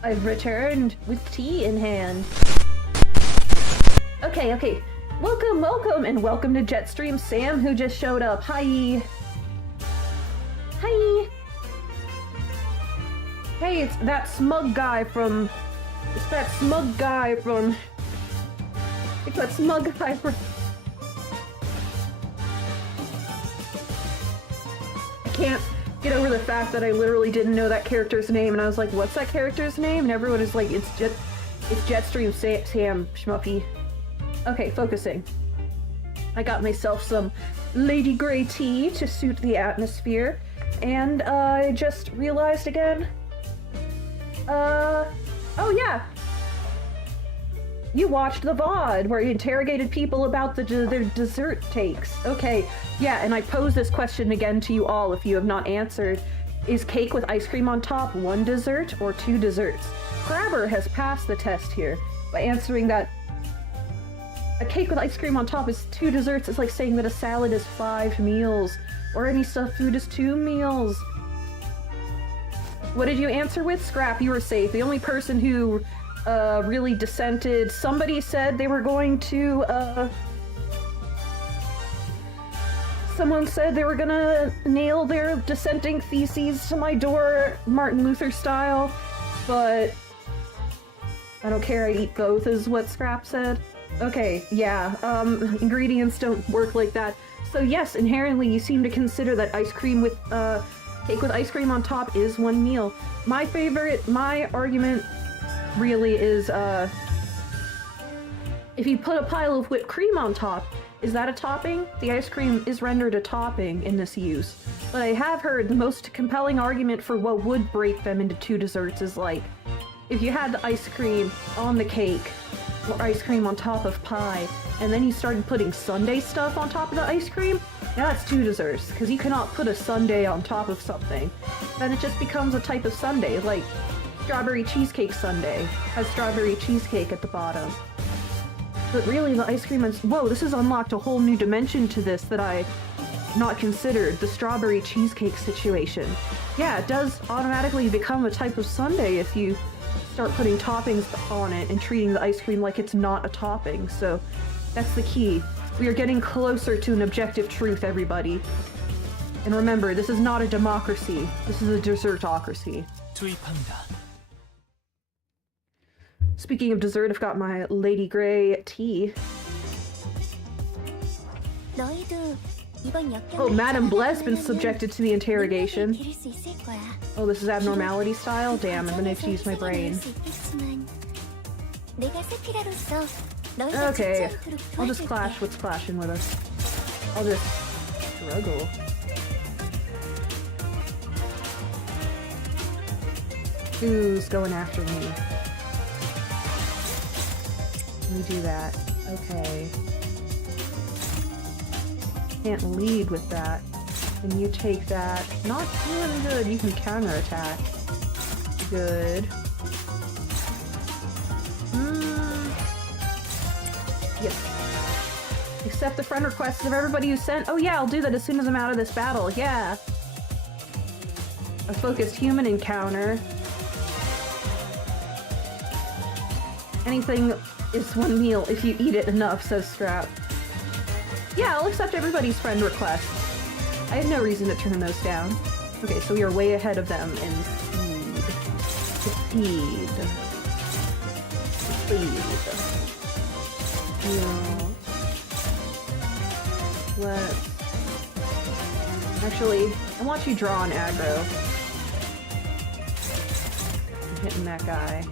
I've returned with tea in hand. Okay. Welcome, and welcome to Jetstream Sam, who just showed up. Hi. Hey, it's that smug guy from... I can't get over the fact that I literally didn't know that character's name, and I was like, what's that character's name? And everyone is like, it's Jetstream Sam Schmuffy. Okay, focusing. I got myself some Lady Grey tea to suit the atmosphere, and I just realized again... oh yeah! You watched the VOD where you interrogated people about their dessert takes. Okay, yeah, and I pose this question again to you all if you have not answered. Is cake with ice cream on top one dessert or two desserts? Crabber has passed the test here by answering that a cake with ice cream on top is two desserts. It's like saying that a salad is 5 meals, or any stuffed food is 2 meals. What did you answer with? Scrap, you were safe. The only person who really dissented, somebody said they were going to, someone said they were gonna nail their dissenting theses to my door, Martin Luther style, but I don't care, I eat both, is what Scrap said. Okay, yeah, ingredients don't work like that. So yes, inherently you seem to consider that ice cream with, cake with ice cream on top is one meal. My argument really is, if you put a pile of whipped cream on top, is that a topping? The ice cream is rendered a topping in this use. But I have heard the most compelling argument for what would break them into two desserts is like, if you had the ice cream on the cake, or ice cream on top of pie, and then you started putting sundae stuff on top of the ice cream, now that's two desserts, because you cannot put a sundae on top of something. Then it just becomes a type of sundae, like strawberry cheesecake sundae has strawberry cheesecake at the bottom. But really, the ice cream is... Whoa, this has unlocked a whole new dimension to this that I not considered, the strawberry cheesecake situation. Yeah, it does automatically become a type of sundae if you start putting toppings on it and treating the ice cream like it's not a topping, so that's the key. We are getting closer to an objective truth, everybody. And remember, this is not a democracy. This is a dessertocracy. 투입합니다. Speaking of dessert, I've got my Lady Grey tea. Oh, Madame Bless been subjected to the interrogation. Oh, this is abnormality style? Damn, I'm gonna have to use my brain. Okay, I'll just clash what's clashing with us. I'll just struggle. Who's going after me? Let me do that. Okay. Can't lead with that. And you take that. Not doing good. You can counterattack. Good. Yes. Accept the friend requests of everybody who sent. Oh yeah, I'll do that as soon as I'm out of this battle. Yeah. A focused human encounter. Anything is one meal if you eat it enough, says Scrap. Yeah, I'll accept everybody's friend requests. I have no reason to turn those down. Okay, so we are way ahead of them in speed. Yeah. Let's... Actually, I want you to draw an aggro. I'm hitting that guy.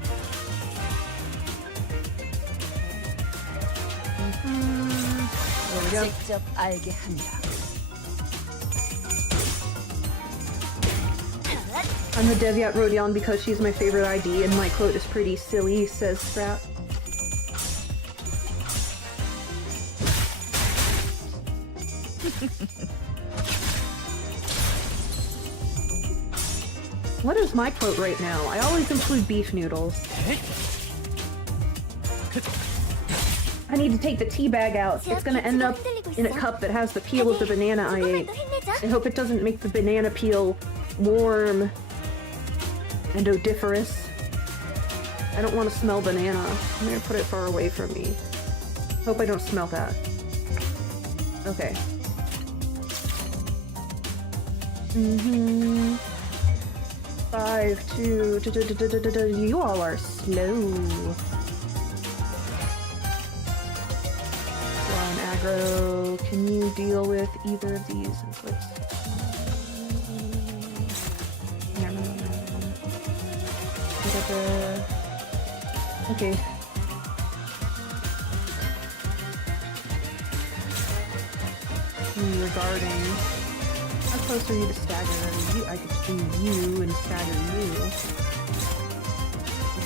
There we go. 직접 알게 한다. I'm the Deviat Rodion because she's my favorite ID and my quote is pretty silly, says Scrap. What is my quote right now? I always include beef noodles. I need to take the tea bag out. It's gonna end up in a cup that has the peel of the banana I ate. I hope it doesn't make the banana peel warm and odoriferous. I don't want to smell banana. I'm gonna put it far away from me. Hope I don't smell that. Okay. Mm-hmm. 5, 2, you all are slow. One aggro. Can you deal with either of these? Let's... Okay. Regarding how close are you to stagger? I could do you and stagger you.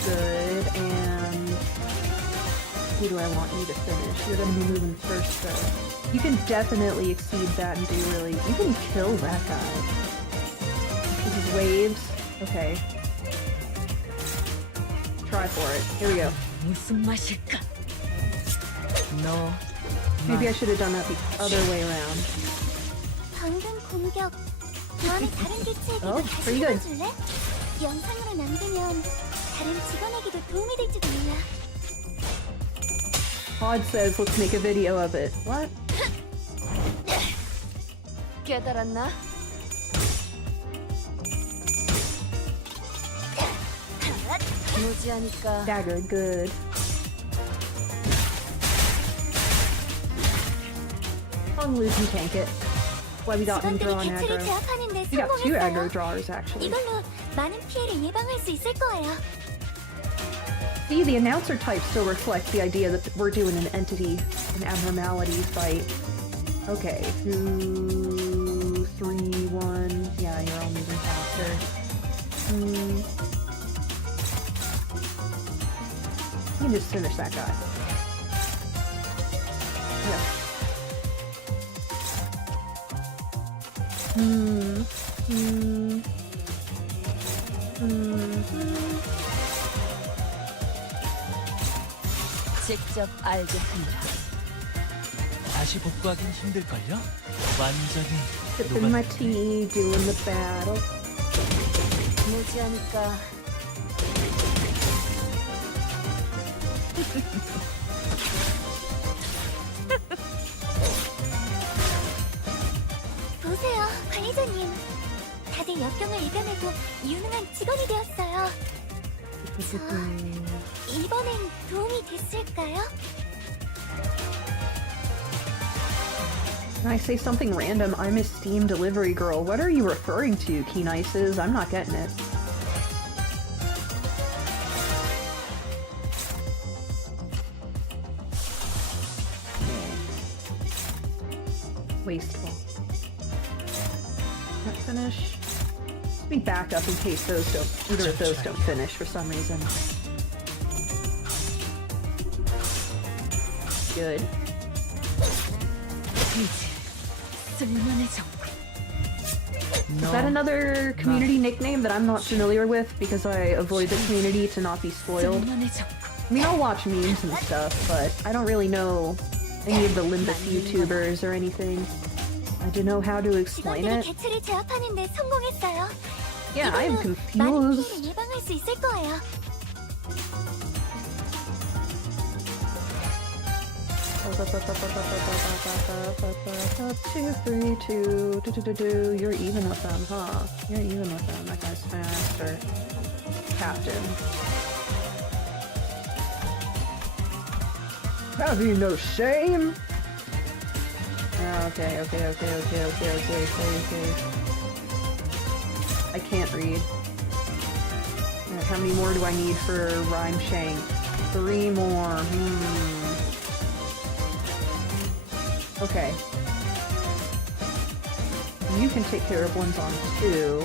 Good, and who do I want you to finish? You're gonna be moving first, though. You can definitely exceed that and do really. You can kill that guy. This is waves. Okay. Try for it. Here we go. 무슨 맛일까? 너 Maybe I should have done that the other way around. 방금 공격. 다음에 다른 개체에게도 Oh, 다시 pretty good. 해줄래? 영상으로 남기면 다른 직원에게도 도움이 될지도 몰라. Pod says, let's make a video of it. What? 깨달았나? 무지하니까 Dagger, good. Long Lu can tank it. Why we got him 직원들이 draw an 개체를 aggro. 제압하는 데 We got 2 aggro 성공했어요. drawers, actually. 이걸로 많은 피해를 예방할 수 있을 거예요. See, the announcer type still reflects the idea that we're doing an entity, an abnormality fight. Okay, 2, 3, 1. Yeah, you're all moving faster. You can just finish that guy. Yeah. 직접 알겠습니다. 다시 복구하긴 힘들걸요? 완전히 Sipping my tea, doing the battle. 무지하니까 보세요, 관리자님. 다들 역경을 이겨내고 유능한 직원이 되었어요. 이번엔 도움이 됐을까요? Can I say something random? I'm a Steam delivery girl. What are you referring to, Keynices? I'm not getting it. Wasteful. That finish? Let me back up in case those don't, either of those don't finish for some reason. Good. 쓸만해져. Is that another community nickname that I'm not familiar with because I avoid the community to not be spoiled? 쓸만해져. I mean, I'll watch memes and stuff, but I don't really know any of the Limbus YouTubers or anything. I don't know how to explain 직원들이 it. 개체를 제압하는 데 성공했어요. Yeah, I'm 이걸로 많은 confused. 피해를 예방할 수 있을 거예요. Two, three, two, do. You're even with them, huh? You're even with them. That guy's faster. Captain. Have you no shame? Okay. I can't read. Alright, how many more do I need for Rhyme Shank? 3 more. Okay. You can take care of ones on 2.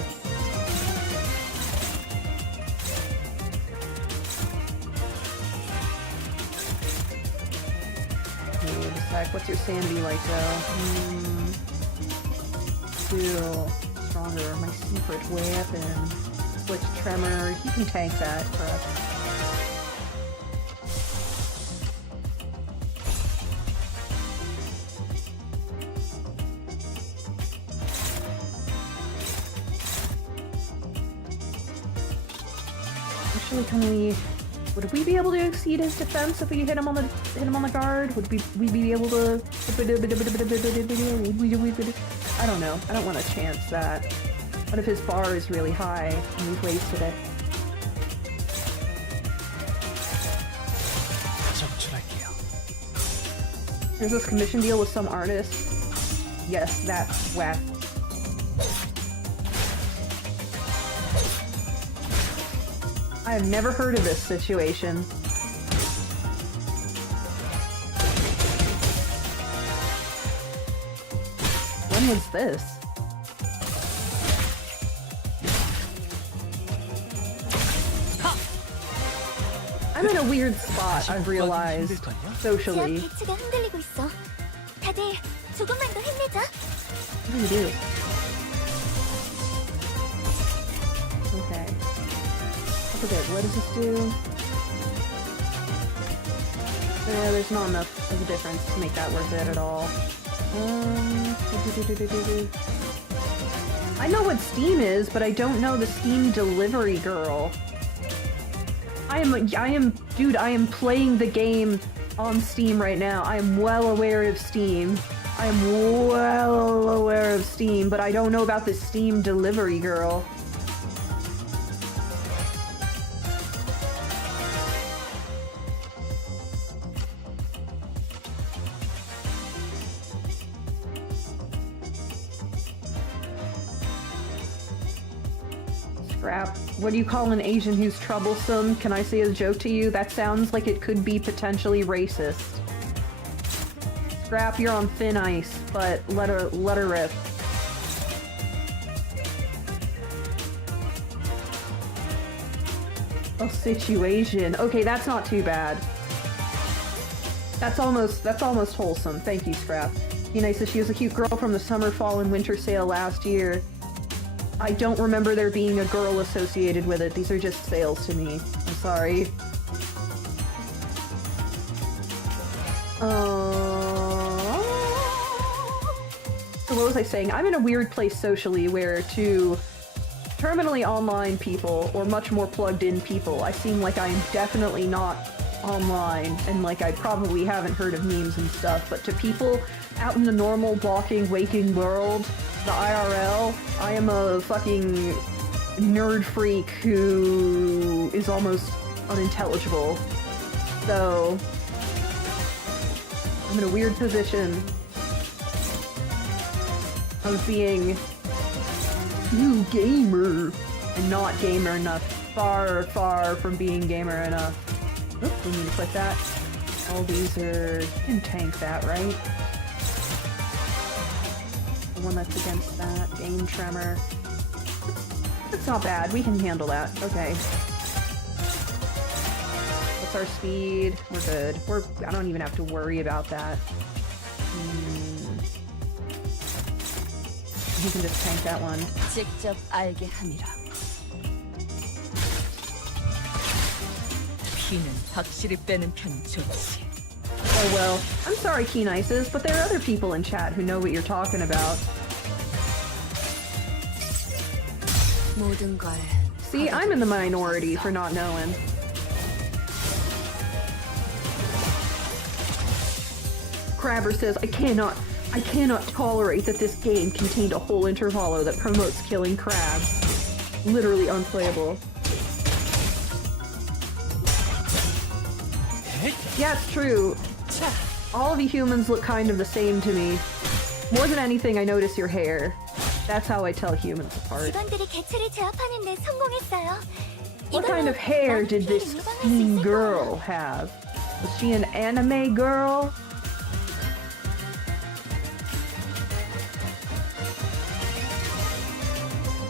Wait a sec, what's your sanity like though? Still stronger. My secret weapon. Switch tremor. He can tank that for us. Actually, can we Would we be able to exceed his defense if we hit him on the guard? Would we be able to? I don't know. I don't want to chance that. What if his bar is really high and we've wasted it? 점출할게요. There's this commission deal with some artist. Yes, that's whack. I have never heard of this situation. When was this? I'm in a weird spot, I've realized, 제압 socially. 개체가 흔들리고 있어. 다들 조금만 더 힘내자. What do you do? Okay. Okay, what does this do? Yeah, there's not enough of a difference to make that worth it at all. I know what Steam is, but I don't know the Steam delivery girl. Dude, I am playing the game on Steam right now. I am well aware of Steam. I am well aware of Steam, but I don't know about the Steam delivery girl. Scrap. What do you call an Asian who's troublesome? Can I say a joke to you? That sounds like it could be potentially racist. Scrap, you're on thin ice, but let her rip. A situation. Okay, that's not too bad. That's almost wholesome. Thank you, Scrap. Ina says she was a cute girl from the summer, fall, and winter sale last year. I don't remember there being a girl associated with it. These are just sales to me. I'm sorry. So what was I saying? I'm in a weird place socially where to terminally online people, or much more plugged in people, I seem like I'm definitely not online, and like I probably haven't heard of memes and stuff, but to people out in the normal, walking, waking world, the IRL, I am a fucking nerd freak who is almost unintelligible. So I'm in a weird position of being too gamer and not gamer enough. Far, far from being gamer enough. Oops, we need to click that. All these are... You can tank that, right? The one that's against that. Game tremor. That's not bad. We can handle that. Okay. What's our speed? We're good. I don't even have to worry about that. You can just tank that one. 직접 알게 함이라. 피는 확실히 빼는 편이 좋지. Oh well. I'm sorry, Keen Ices, but there are other people in chat who know what you're talking about. 모든 걸. See, I'm in the minority for not knowing. Crabber says, I cannot tolerate that this game contained a whole Intervallo that promotes killing crabs. Literally unplayable. Yeah, it's true. All of you humans look kind of the same to me. More than anything, I notice your hair. That's how I tell humans apart. 직원들이 개체를 제압하는 데 성공했어요. What kind of hair did this teen girl have? Was she an anime girl?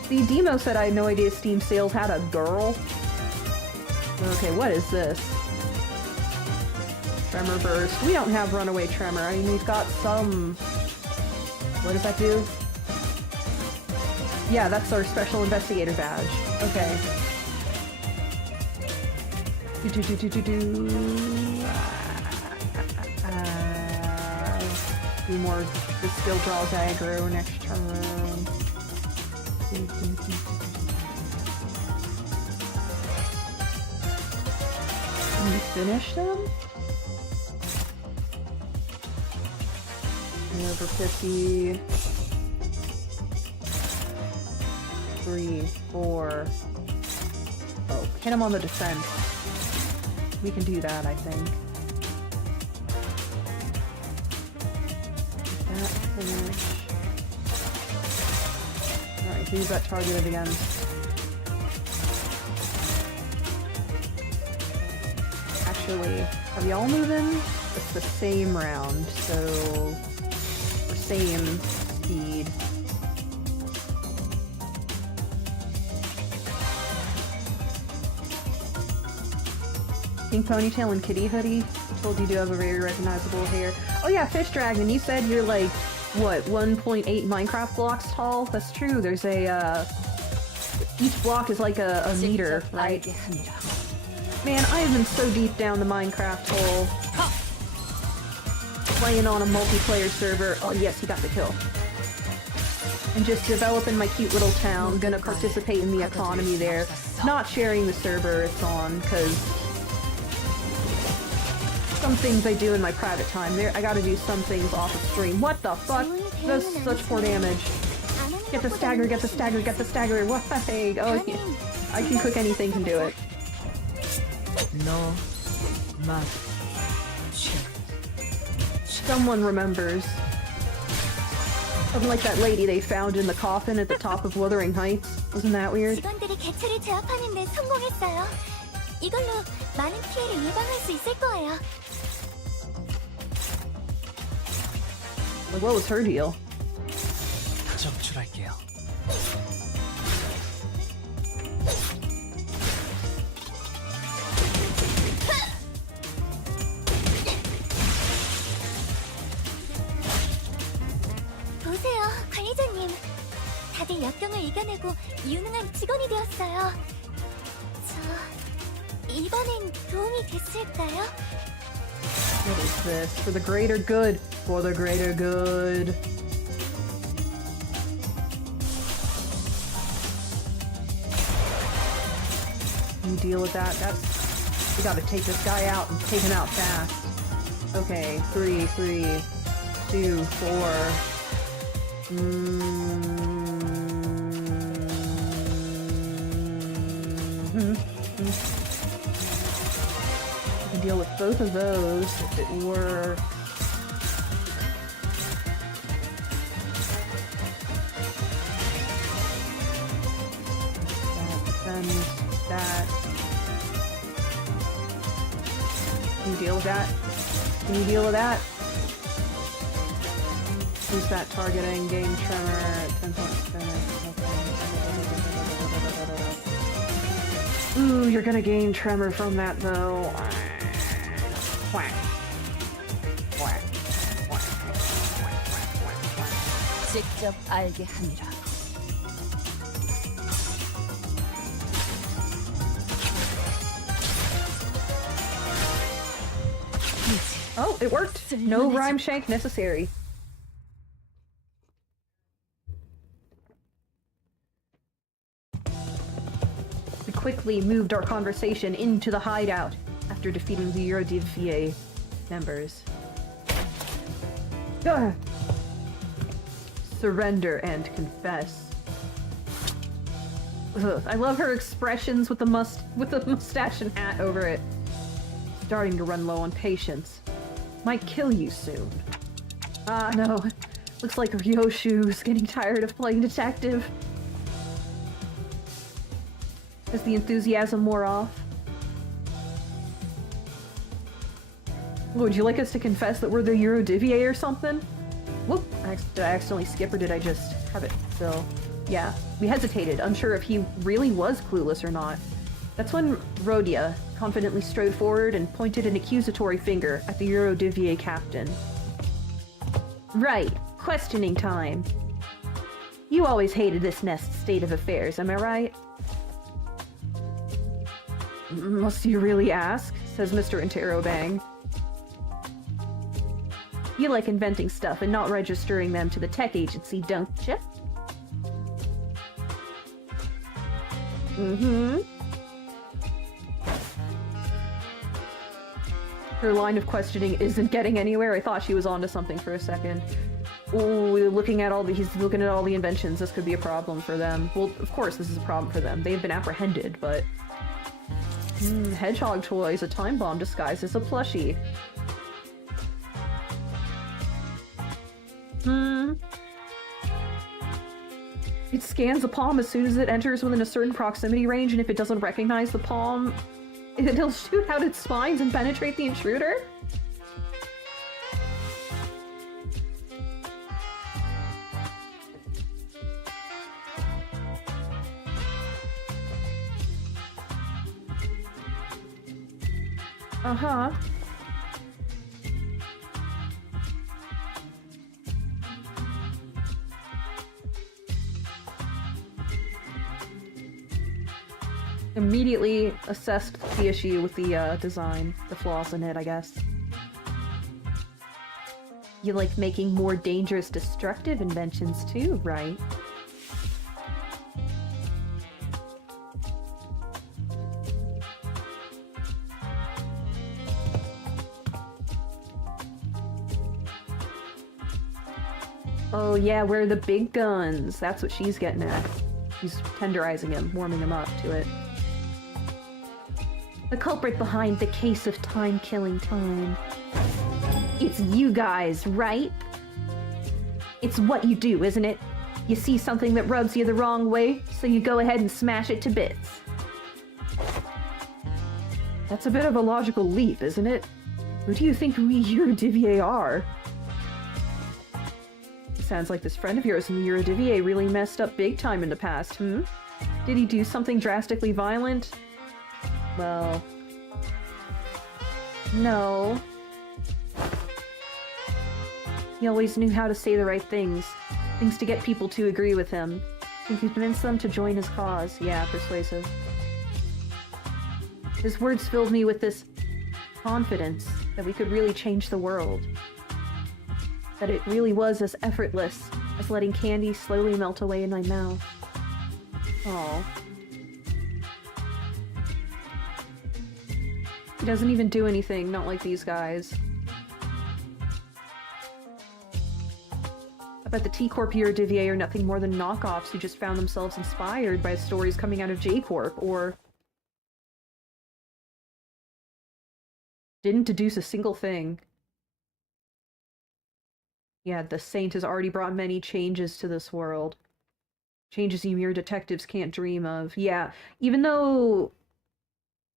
See, Demo said I had no idea Steam sales had a girl. Okay, what is this? Tremor burst. We don't have runaway tremor. I mean, we've got some... What does that do? Yeah, that's our special investigator badge. Okay. Do more. The skill draws aggro next turn. Can we finish them? Over 50. 3, 4. Oh, hit him on the defense. We can do that, I think. That finish. Alright, who's that targeted against? Actually, are we all moving? It's the same round, so... or same speed. Pink ponytail and kitty hoodie. I told you do have a very recognizable hair. Oh yeah, Fish Dragon, you said you're like, what, 1.8 Minecraft blocks tall? That's true, there's a, each block is like a meter, right? Man, I have been so deep down the Minecraft hole. Playing on a multiplayer server. Oh yes, he got the kill. And just developing my cute little town. Gonna participate in the economy there. Not sharing the server it's on, because some things I do in my private time. There, I gotta do some things off of stream. What the fuck? That's such poor damage. Get the stagger, get the stagger, get the stagger. What? Oh, yeah. I can cook anything, can do it. No, not. Someone remembers. Unlike that lady they found in the coffin at the top of Wuthering Heights. Wasn't that weird? 직원들이 개체를 제압하는 데 성공했어요. 이걸로 많은 피해를 예방할 수 있을 거예요. Like, what was her deal? 적출할게요. 보세요, 관리자님. 다들 역경을 이겨내고 유능한 직원이 되었어요. 이번엔 도움이 됐을까요? What is this? For the greater good. For the greater good. You deal with that. That's... We gotta take this guy out and take him out fast. Okay, 3, 2, 4. I can deal with both of those if it were... That. Can you deal with that? Can you deal with that? Who's that targeting? Game tremor, 10 points finish. Ooh, you're gonna gain tremor from that though. Quack. Quack. 직접 알게 함이라. Oh, it worked! No rhyme shank necessary. We quickly moved our conversation into the hideout after defeating the Eurodivier members. Ugh. Surrender and confess. Ugh, I love her expressions with the mustache and hat over it. Starting to run low on patience. Might kill you soon. Ah, no. Looks like Ryoshu's getting tired of playing detective. Is the enthusiasm wore off? Would you like us to confess that we're the Eurodivier or something? Whoop! Did I accidentally skip or did I just have it fill? Yeah, we hesitated, unsure if he really was clueless or not. That's when Rhodia confidently strode forward and pointed an accusatory finger at the Eurodivier captain. Right, questioning time. You always hated this nest's state of affairs, am I right? Must you really ask? Says Mr. Interrobang. You like inventing stuff and not registering them to the tech agency, don't you? Mm-hmm. Her line of questioning isn't getting anywhere. I thought she was onto something for a second. Ooh, he's looking at all the inventions. This could be a problem for them. Well, of course this is a problem for them. They've been apprehended, but... hedgehog toys, a time bomb disguised as a plushie. It scans the palm as soon as it enters within a certain proximity range, and if it doesn't recognize the palm, it'll shoot out its spines and penetrate the intruder? Uh-huh. Immediately assessed the issue with the design, the flaws in it, I guess. You like making more dangerous, destructive inventions too, right? Oh yeah, where are the big guns? That's what she's getting at. She's tenderizing him, warming him up to it. The culprit behind the case of time-killing time. It's you guys, right? It's what you do, isn't it? You see something that rubs you the wrong way, so you go ahead and smash it to bits. That's a bit of a logical leap, isn't it? Who do you think we Eurodivier are? Sounds like this friend of yours in the Eurodivier really messed up big time in the past, Did he do something drastically violent? Well... no. He always knew how to say the right things. Things to get people to agree with him. He could convince them to join his cause. Yeah, persuasive. His words filled me with this confidence that we could really change the world. That it really was as effortless as letting candy slowly melt away in my mouth. Aww. He doesn't even do anything, not like these guys. I bet the T Corp Eurodivier are nothing more than knockoffs who just found themselves inspired by stories coming out of J Corp, or didn't deduce a single thing. Yeah, the Saint has already brought many changes to this world. Changes you mere detectives can't dream of. Yeah, even though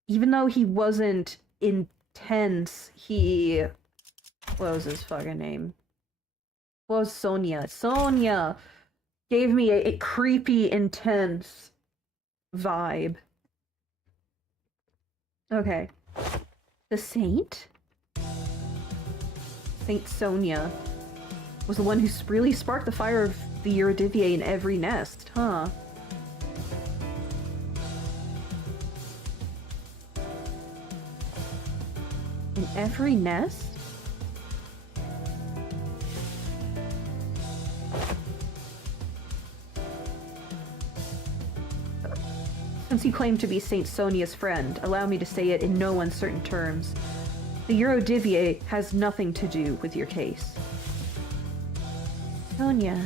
he wasn't intense, he... what was his fucking name? What was Sonia? Sonia gave me a creepy, intense vibe. Okay. The Saint? Saint Sonia was the one who really sparked the fire of the Eurodivier in every nest, huh? In every nest? Since you claim to be Saint Sonia's friend, allow me to say it in no uncertain terms. The Eurodivier has nothing to do with your case. Sonia,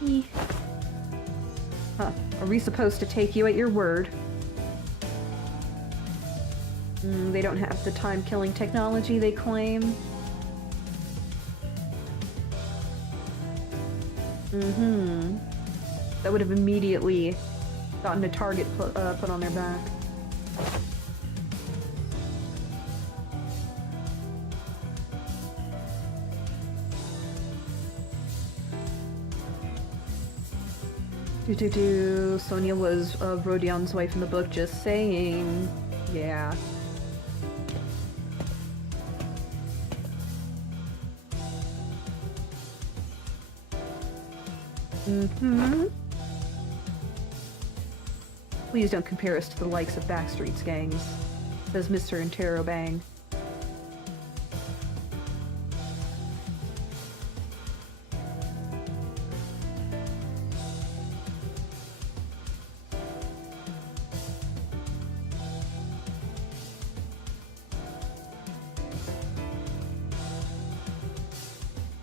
he... Huh, are we supposed to take you at your word? They don't have the time-killing technology they claim. That would have immediately gotten a target put on their back. Sonia was Rodion's wife in the book, just saying. Yeah. Please don't compare us to the likes of Backstreet's gangs, says Mr. Interrobang.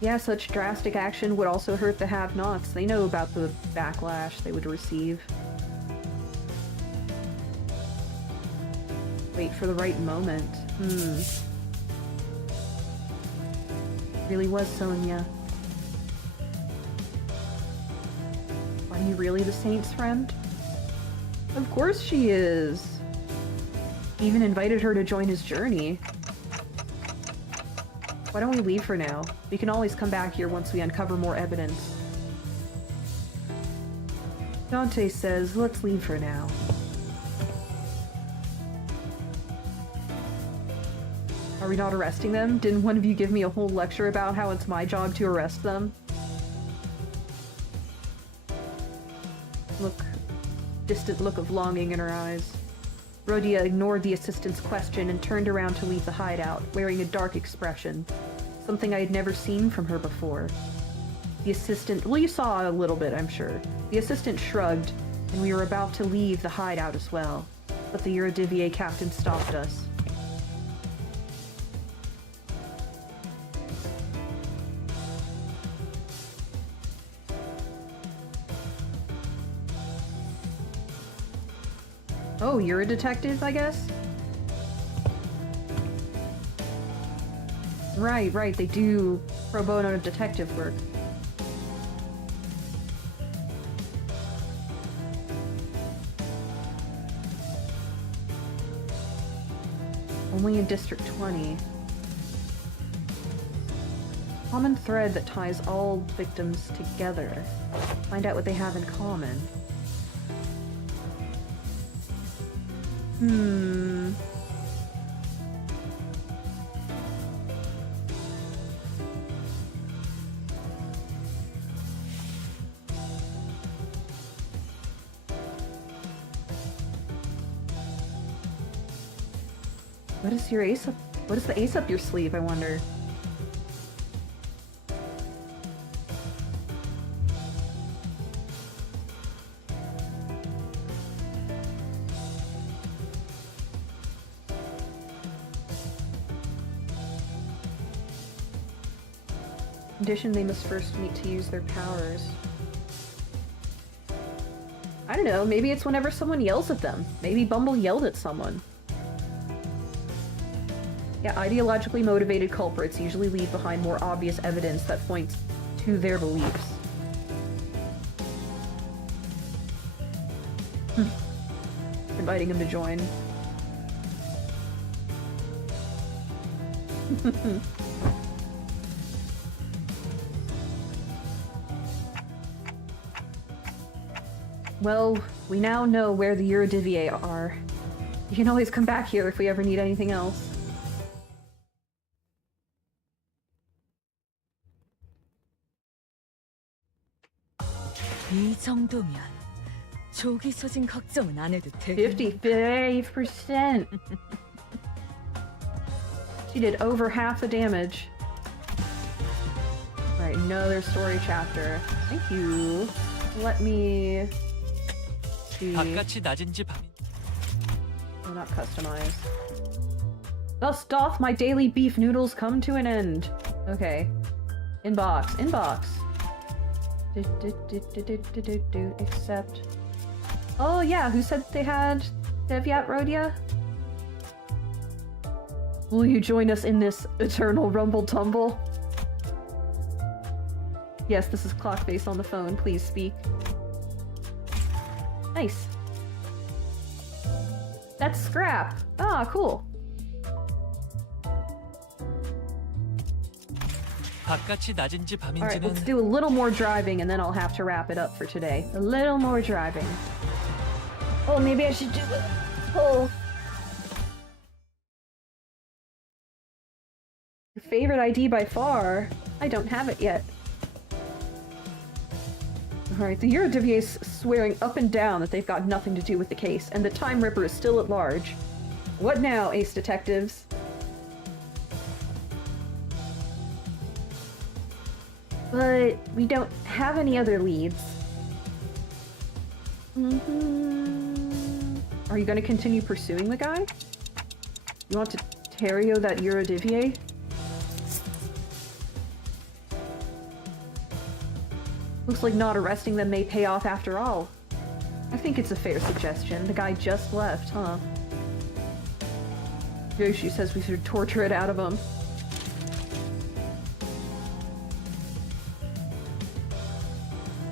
Yeah, such drastic action would also hurt the have-nots. They know about the backlash they would receive. Wait for the right moment. Really was Sonya. Are you really the Saint's friend? Of course she is! Even invited her to join his journey. Why don't we leave for now? We can always come back here once we uncover more evidence. Dante says, let's leave for now. Are we not arresting them? Didn't one of you give me a whole lecture about how it's my job to arrest them? Distant look of longing in her eyes. Rhodia ignored the assistant's question and turned around to leave the hideout, wearing a dark expression. Something I had never seen from her before. The assistant— well, you saw a little bit, I'm sure. The assistant shrugged, and we were about to leave the hideout as well. But the Eurodivier captain stopped us. Oh, you're a detective, I guess? Right, they do pro bono detective work. Only in District 20. Common thread that ties all victims together. Find out what they have in common. What is your ace up? What is the ace up your sleeve, I wonder? Condition they must first meet to use their powers. I don't know, maybe it's whenever someone yells at them. Maybe Bumble yelled at someone. Yeah, ideologically motivated culprits usually leave behind more obvious evidence that points to their beliefs. Inviting him to join. Well, we now know where the Eurodivier are. You can always come back here if we ever need anything else. 이 정도면 조기 소진 걱정은 안 해도 돼. 55%. She did over half the damage. Alright, another story chapter. Thank you. Let me see. 바깥이 낮은지 밤이. Oh, not customize. Thus doth my daily beef noodles come to an end. Okay. Inbox. Except. Oh yeah, who said they had Devyat Rhodia? Will you join us in this eternal rumble tumble? Yes, this is Clockface on the phone. Please speak. Nice. That's Scrap. Ah, cool. 바깥이 낮은지 Alright, 밤인지는 let's do a little more driving and then I'll have to wrap it up for today. A little more driving. Oh, maybe I should do it. Oh. Your favorite ID by far? I don't have it yet. Alright, the Eurodivier's swearing up and down that they've got nothing to do with the case, and the Time Ripper is still at large. What now, ace detectives? But we don't have any other leads. Are you going to continue pursuing the guy? You want to Terrio that Eurodivier? Looks like not arresting them may pay off after all. I think it's a fair suggestion. The guy just left, huh? Yoshi says we should torture it out of him.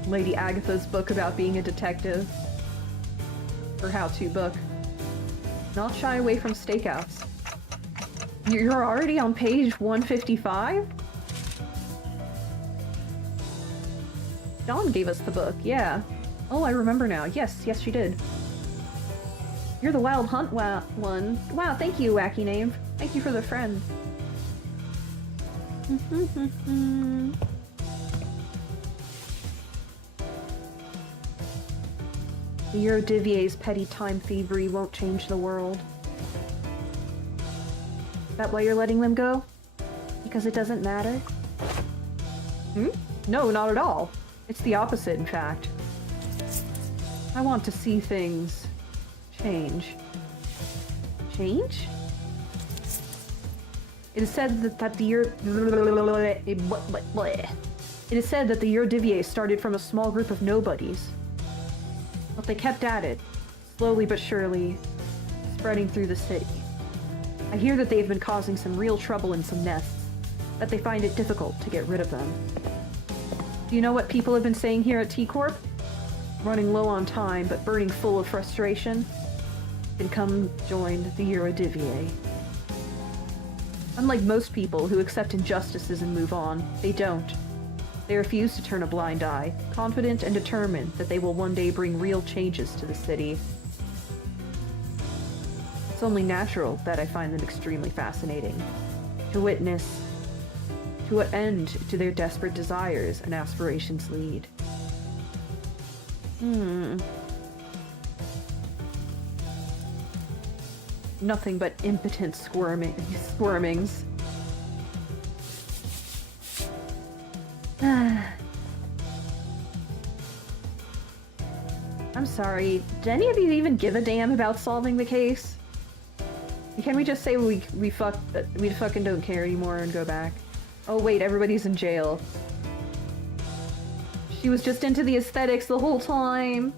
Lady Agatha's book about being a detective. Her how-to book. Not shy away from stakeouts. You're already on page 155? Dawn gave us the book, yeah. Oh, I remember now. Yes, yes, she did. You're the Wild Hunt one. Wow, thank you, wacky name. Thank you for the friend. The Eurodivier's petty time thievery won't change the world. Is that why you're letting them go? Because it doesn't matter? No, not at all. It's the opposite, in fact. I want to see things change. Change? It is said that the It is said that the Eurodivier started from a small group of nobodies. But they kept at it, slowly but surely, spreading through the city. I hear that they've been causing some real trouble in some nests, that they find it difficult to get rid of them. Do you know what people have been saying here at T Corp? Running low on time, but burning full of frustration? Then come join the Eurodivier. Unlike most people who accept injustices and move on, they don't. They refuse to turn a blind eye, confident and determined that they will one day bring real changes to the city. It's only natural that I find them extremely fascinating. To witness to what end to their desperate desires and aspirations lead. Nothing but impotent squirmings. I'm sorry, did any of you even give a damn about solving the case? Can we just say we fucking don't care anymore and go back? Oh wait, everybody's in jail. She was just into the aesthetics the whole time.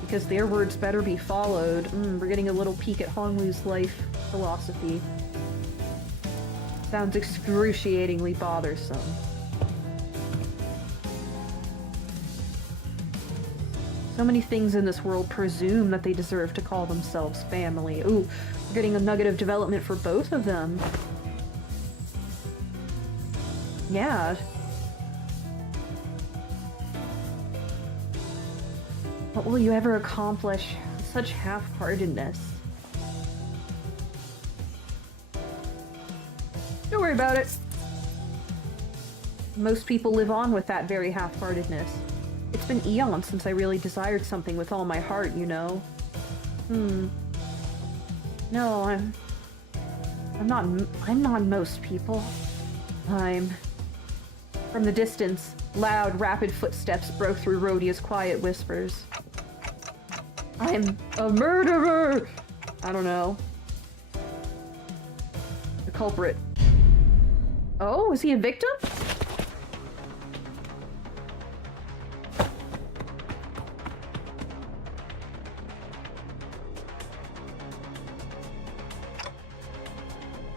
Because their words better be followed. We're getting a little peek at Honglu's life philosophy. Sounds excruciatingly bothersome. So many things in this world presume that they deserve to call themselves family. Ooh, we're getting a nugget of development for both of them. Yeah. What will you ever accomplish with such half-heartedness? Don't worry about it. Most people live on with that very half-heartedness. It's been eons since I really desired something with all my heart, you know? No, I'm not most people. From the distance, loud, rapid footsteps broke through Rhodia's quiet whispers. I'm a murderer! I don't know. The culprit. Oh, is he a victim?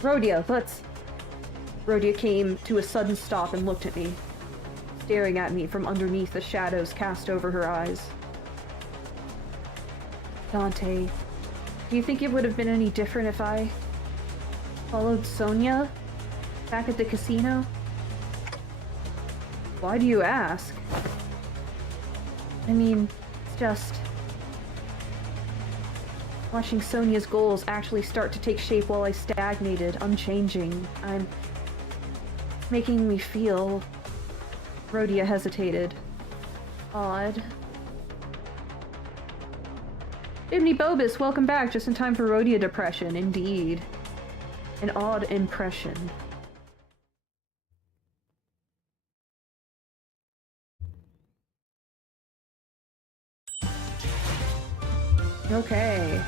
Rhodia, let's... Rhodia came to a sudden stop and looked at me, staring at me from underneath the shadows cast over her eyes. Dante, do you think it would have been any different if I followed Sonia back at the casino? Why do you ask? I mean, it's just... watching Sonia's goals actually start to take shape while I stagnated, unchanging. It's making me feel... Rhodia hesitated. Odd. Bimini Bobus, welcome back, just in time for Rhodia depression, indeed. An odd impression. Okay.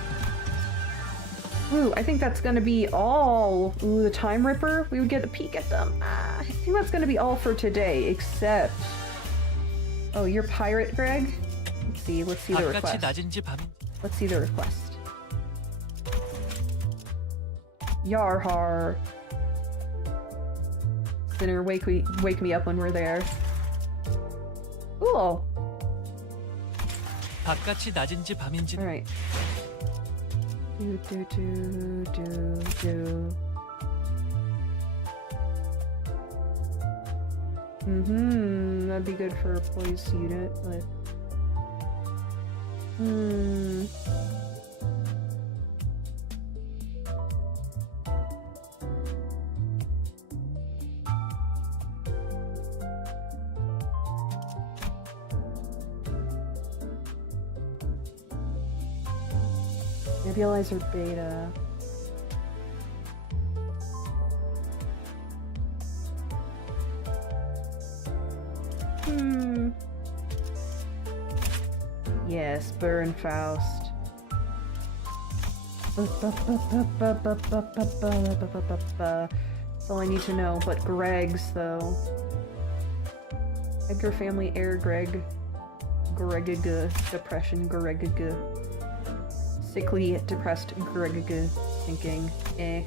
Ooh, I think that's gonna be all. Ooh, the Time Ripper. We would get a peek at them. I think that's gonna be all for today, except. Oh, you're Pirate, Greg? Let's see the 바깥이 request. 낮은지 밤인지 Let's see the request. Yarhar. Sinner, wake me up when we're there. Cool. 바깥이 낮은지 밤인지는 Alright. Do. That'd be good for a poise unit, but... Nebulizer Beta. Yes, Burn Faust. That's all I need to know, but Greg's, though. Edgar Family Heir Greg. Gregiga. Depression Gregiga. Sickly, depressed Gregiga. Thinking, eh.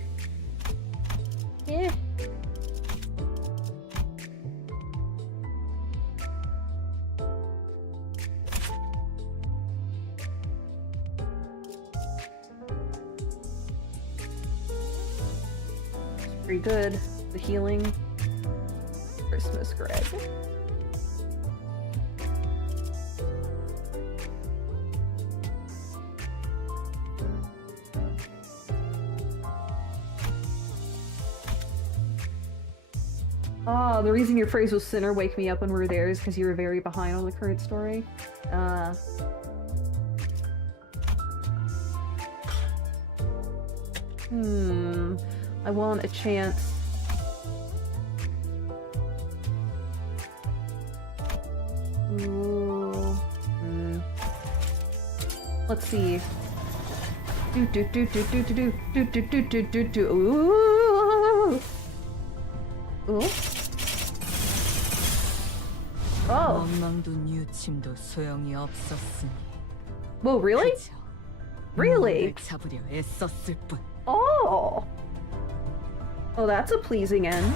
Pretty good. The healing. Christmas Greg. Ah, the reason your phrase was Sinner, wake me up when we're there is because you were very behind on the current story. I want a chance. Ooh. Let's see. Ooh. Ooh. Oh. 엉망도 뉘우침도 소용이 없었으니. Whoa, really? 그저 Really? 몸을 잡으려 애썼을 뿐. Oh. Oh, that's a pleasing end.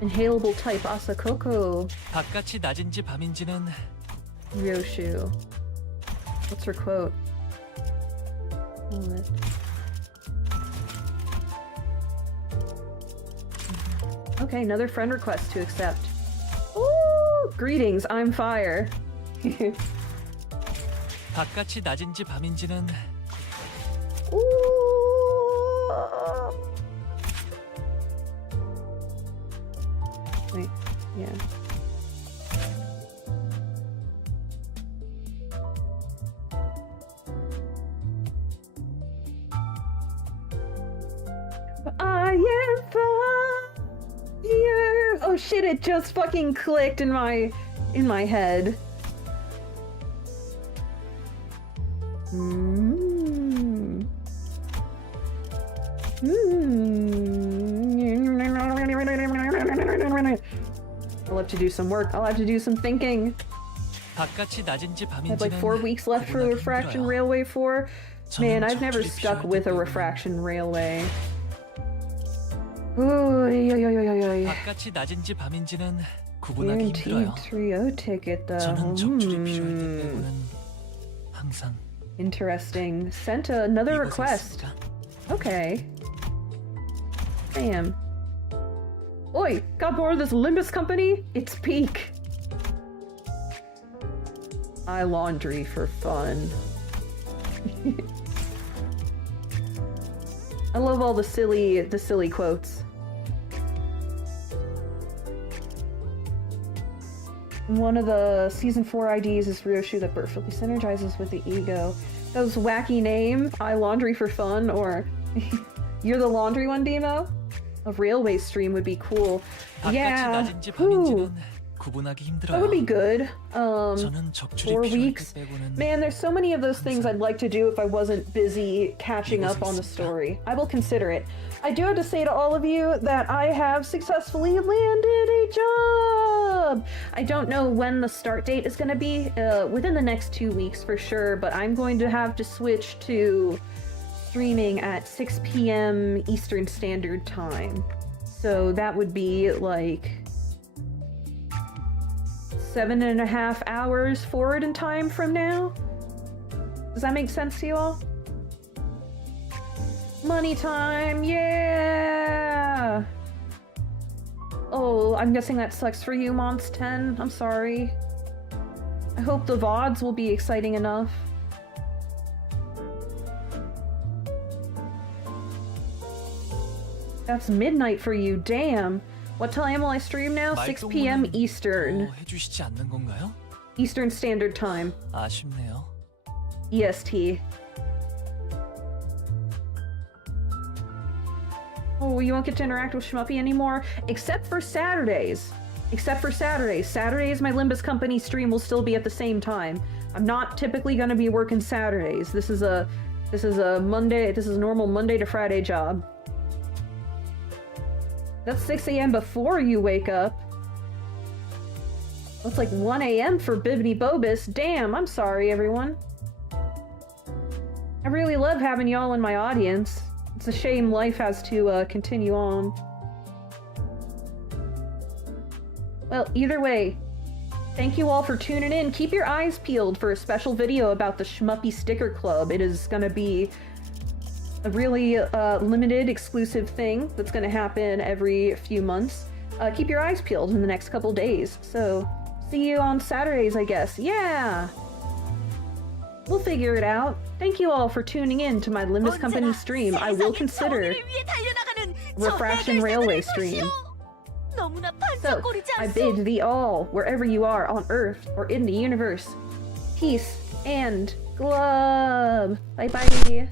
Inhalable type Asakoko. 바깥이 낮은지 밤인지는 Ryoshu. What's her quote? Hold it. Okay, another friend request to accept. Ooh! Greetings, I'm fire. 바깥이 낮은지 밤인지는 Ooh! Wait, yeah. I am fire. Oh shit! It just fucking clicked in my head. I'll have to do some work. I'll have to do some thinking. 바깥이 낮은지 I have like 밤인지는 4 weeks left for 구분하기 Refraction 힘들어요. Railway 4. Man, 저는 I've never 적절히 stuck 필요할 with a 때문에 Refraction Railway. Ooh, 바깥이 낮은지 밤인지는 구분하기 힘들어요. Guaranteed 3-0 ticket though. 저는 적절히 필요할 때 빼고는 항상 Interesting. Sent another 이곳에 request. 있습니다. Okay. Damn. Oi, got bored of this Limbus company? It's peak. I laundry for fun. I love all the silly quotes. One of the season 4 IDs is Ryoshu that perfectly synergizes with the ego. Those wacky name, I laundry for fun, or you're the laundry one, Demo? A railway stream would be cool. 바깥이 Yeah. 낮은지 Whew. 밤인지는 구분하기 That would be 힘들어요. good. 저는 적출이 4 필요할 weeks. 때 빼고는 Man, there's so many of those things I'd like to do if I wasn't busy catching up on the story. I will consider it. I do have to say to all of you that I have successfully landed a job! I don't know when the start date is going to be, within the next 2 weeks for sure, but I'm going to have to switch to streaming at 6 p.m. Eastern Standard Time. So that would be like 7.5 hours forward in time from now. Does that make sense to you all? Money time, yeah! Oh, I'm guessing that sucks for you, Mons 10. I'm sorry. I hope the VODs will be exciting enough. That's midnight for you, damn. What time will I stream now? 6 p.m. Eastern. 해주시지 않는 건가요? Eastern Standard Time. 아쉽네요. EST. Oh, you won't get to interact with Shmuppy anymore? Except for Saturdays. Except for Saturdays. Saturdays, my Limbus company stream will still be at the same time. I'm not typically gonna be working Saturdays. This is a Monday, this is a normal Monday to Friday job. That's 6 a.m. before you wake up. That's like 1 a.m. for Bibney Bobus. Damn, I'm sorry, everyone. I really love having y'all in my audience. It's a shame life has to continue on. Well, either way, thank you all for tuning in. Keep your eyes peeled for a special video about the Shmuppy Sticker Club. It is gonna be a really limited, exclusive thing that's gonna happen every few months. Keep your eyes peeled in the next couple days. So, see you on Saturdays, I guess. Yeah! We'll figure it out. Thank you all for tuning in to my Limbus Company stream. I will consider refreshing railway stream. So, I bid thee all, wherever you are on Earth or in the universe, peace and glove. Bye bye.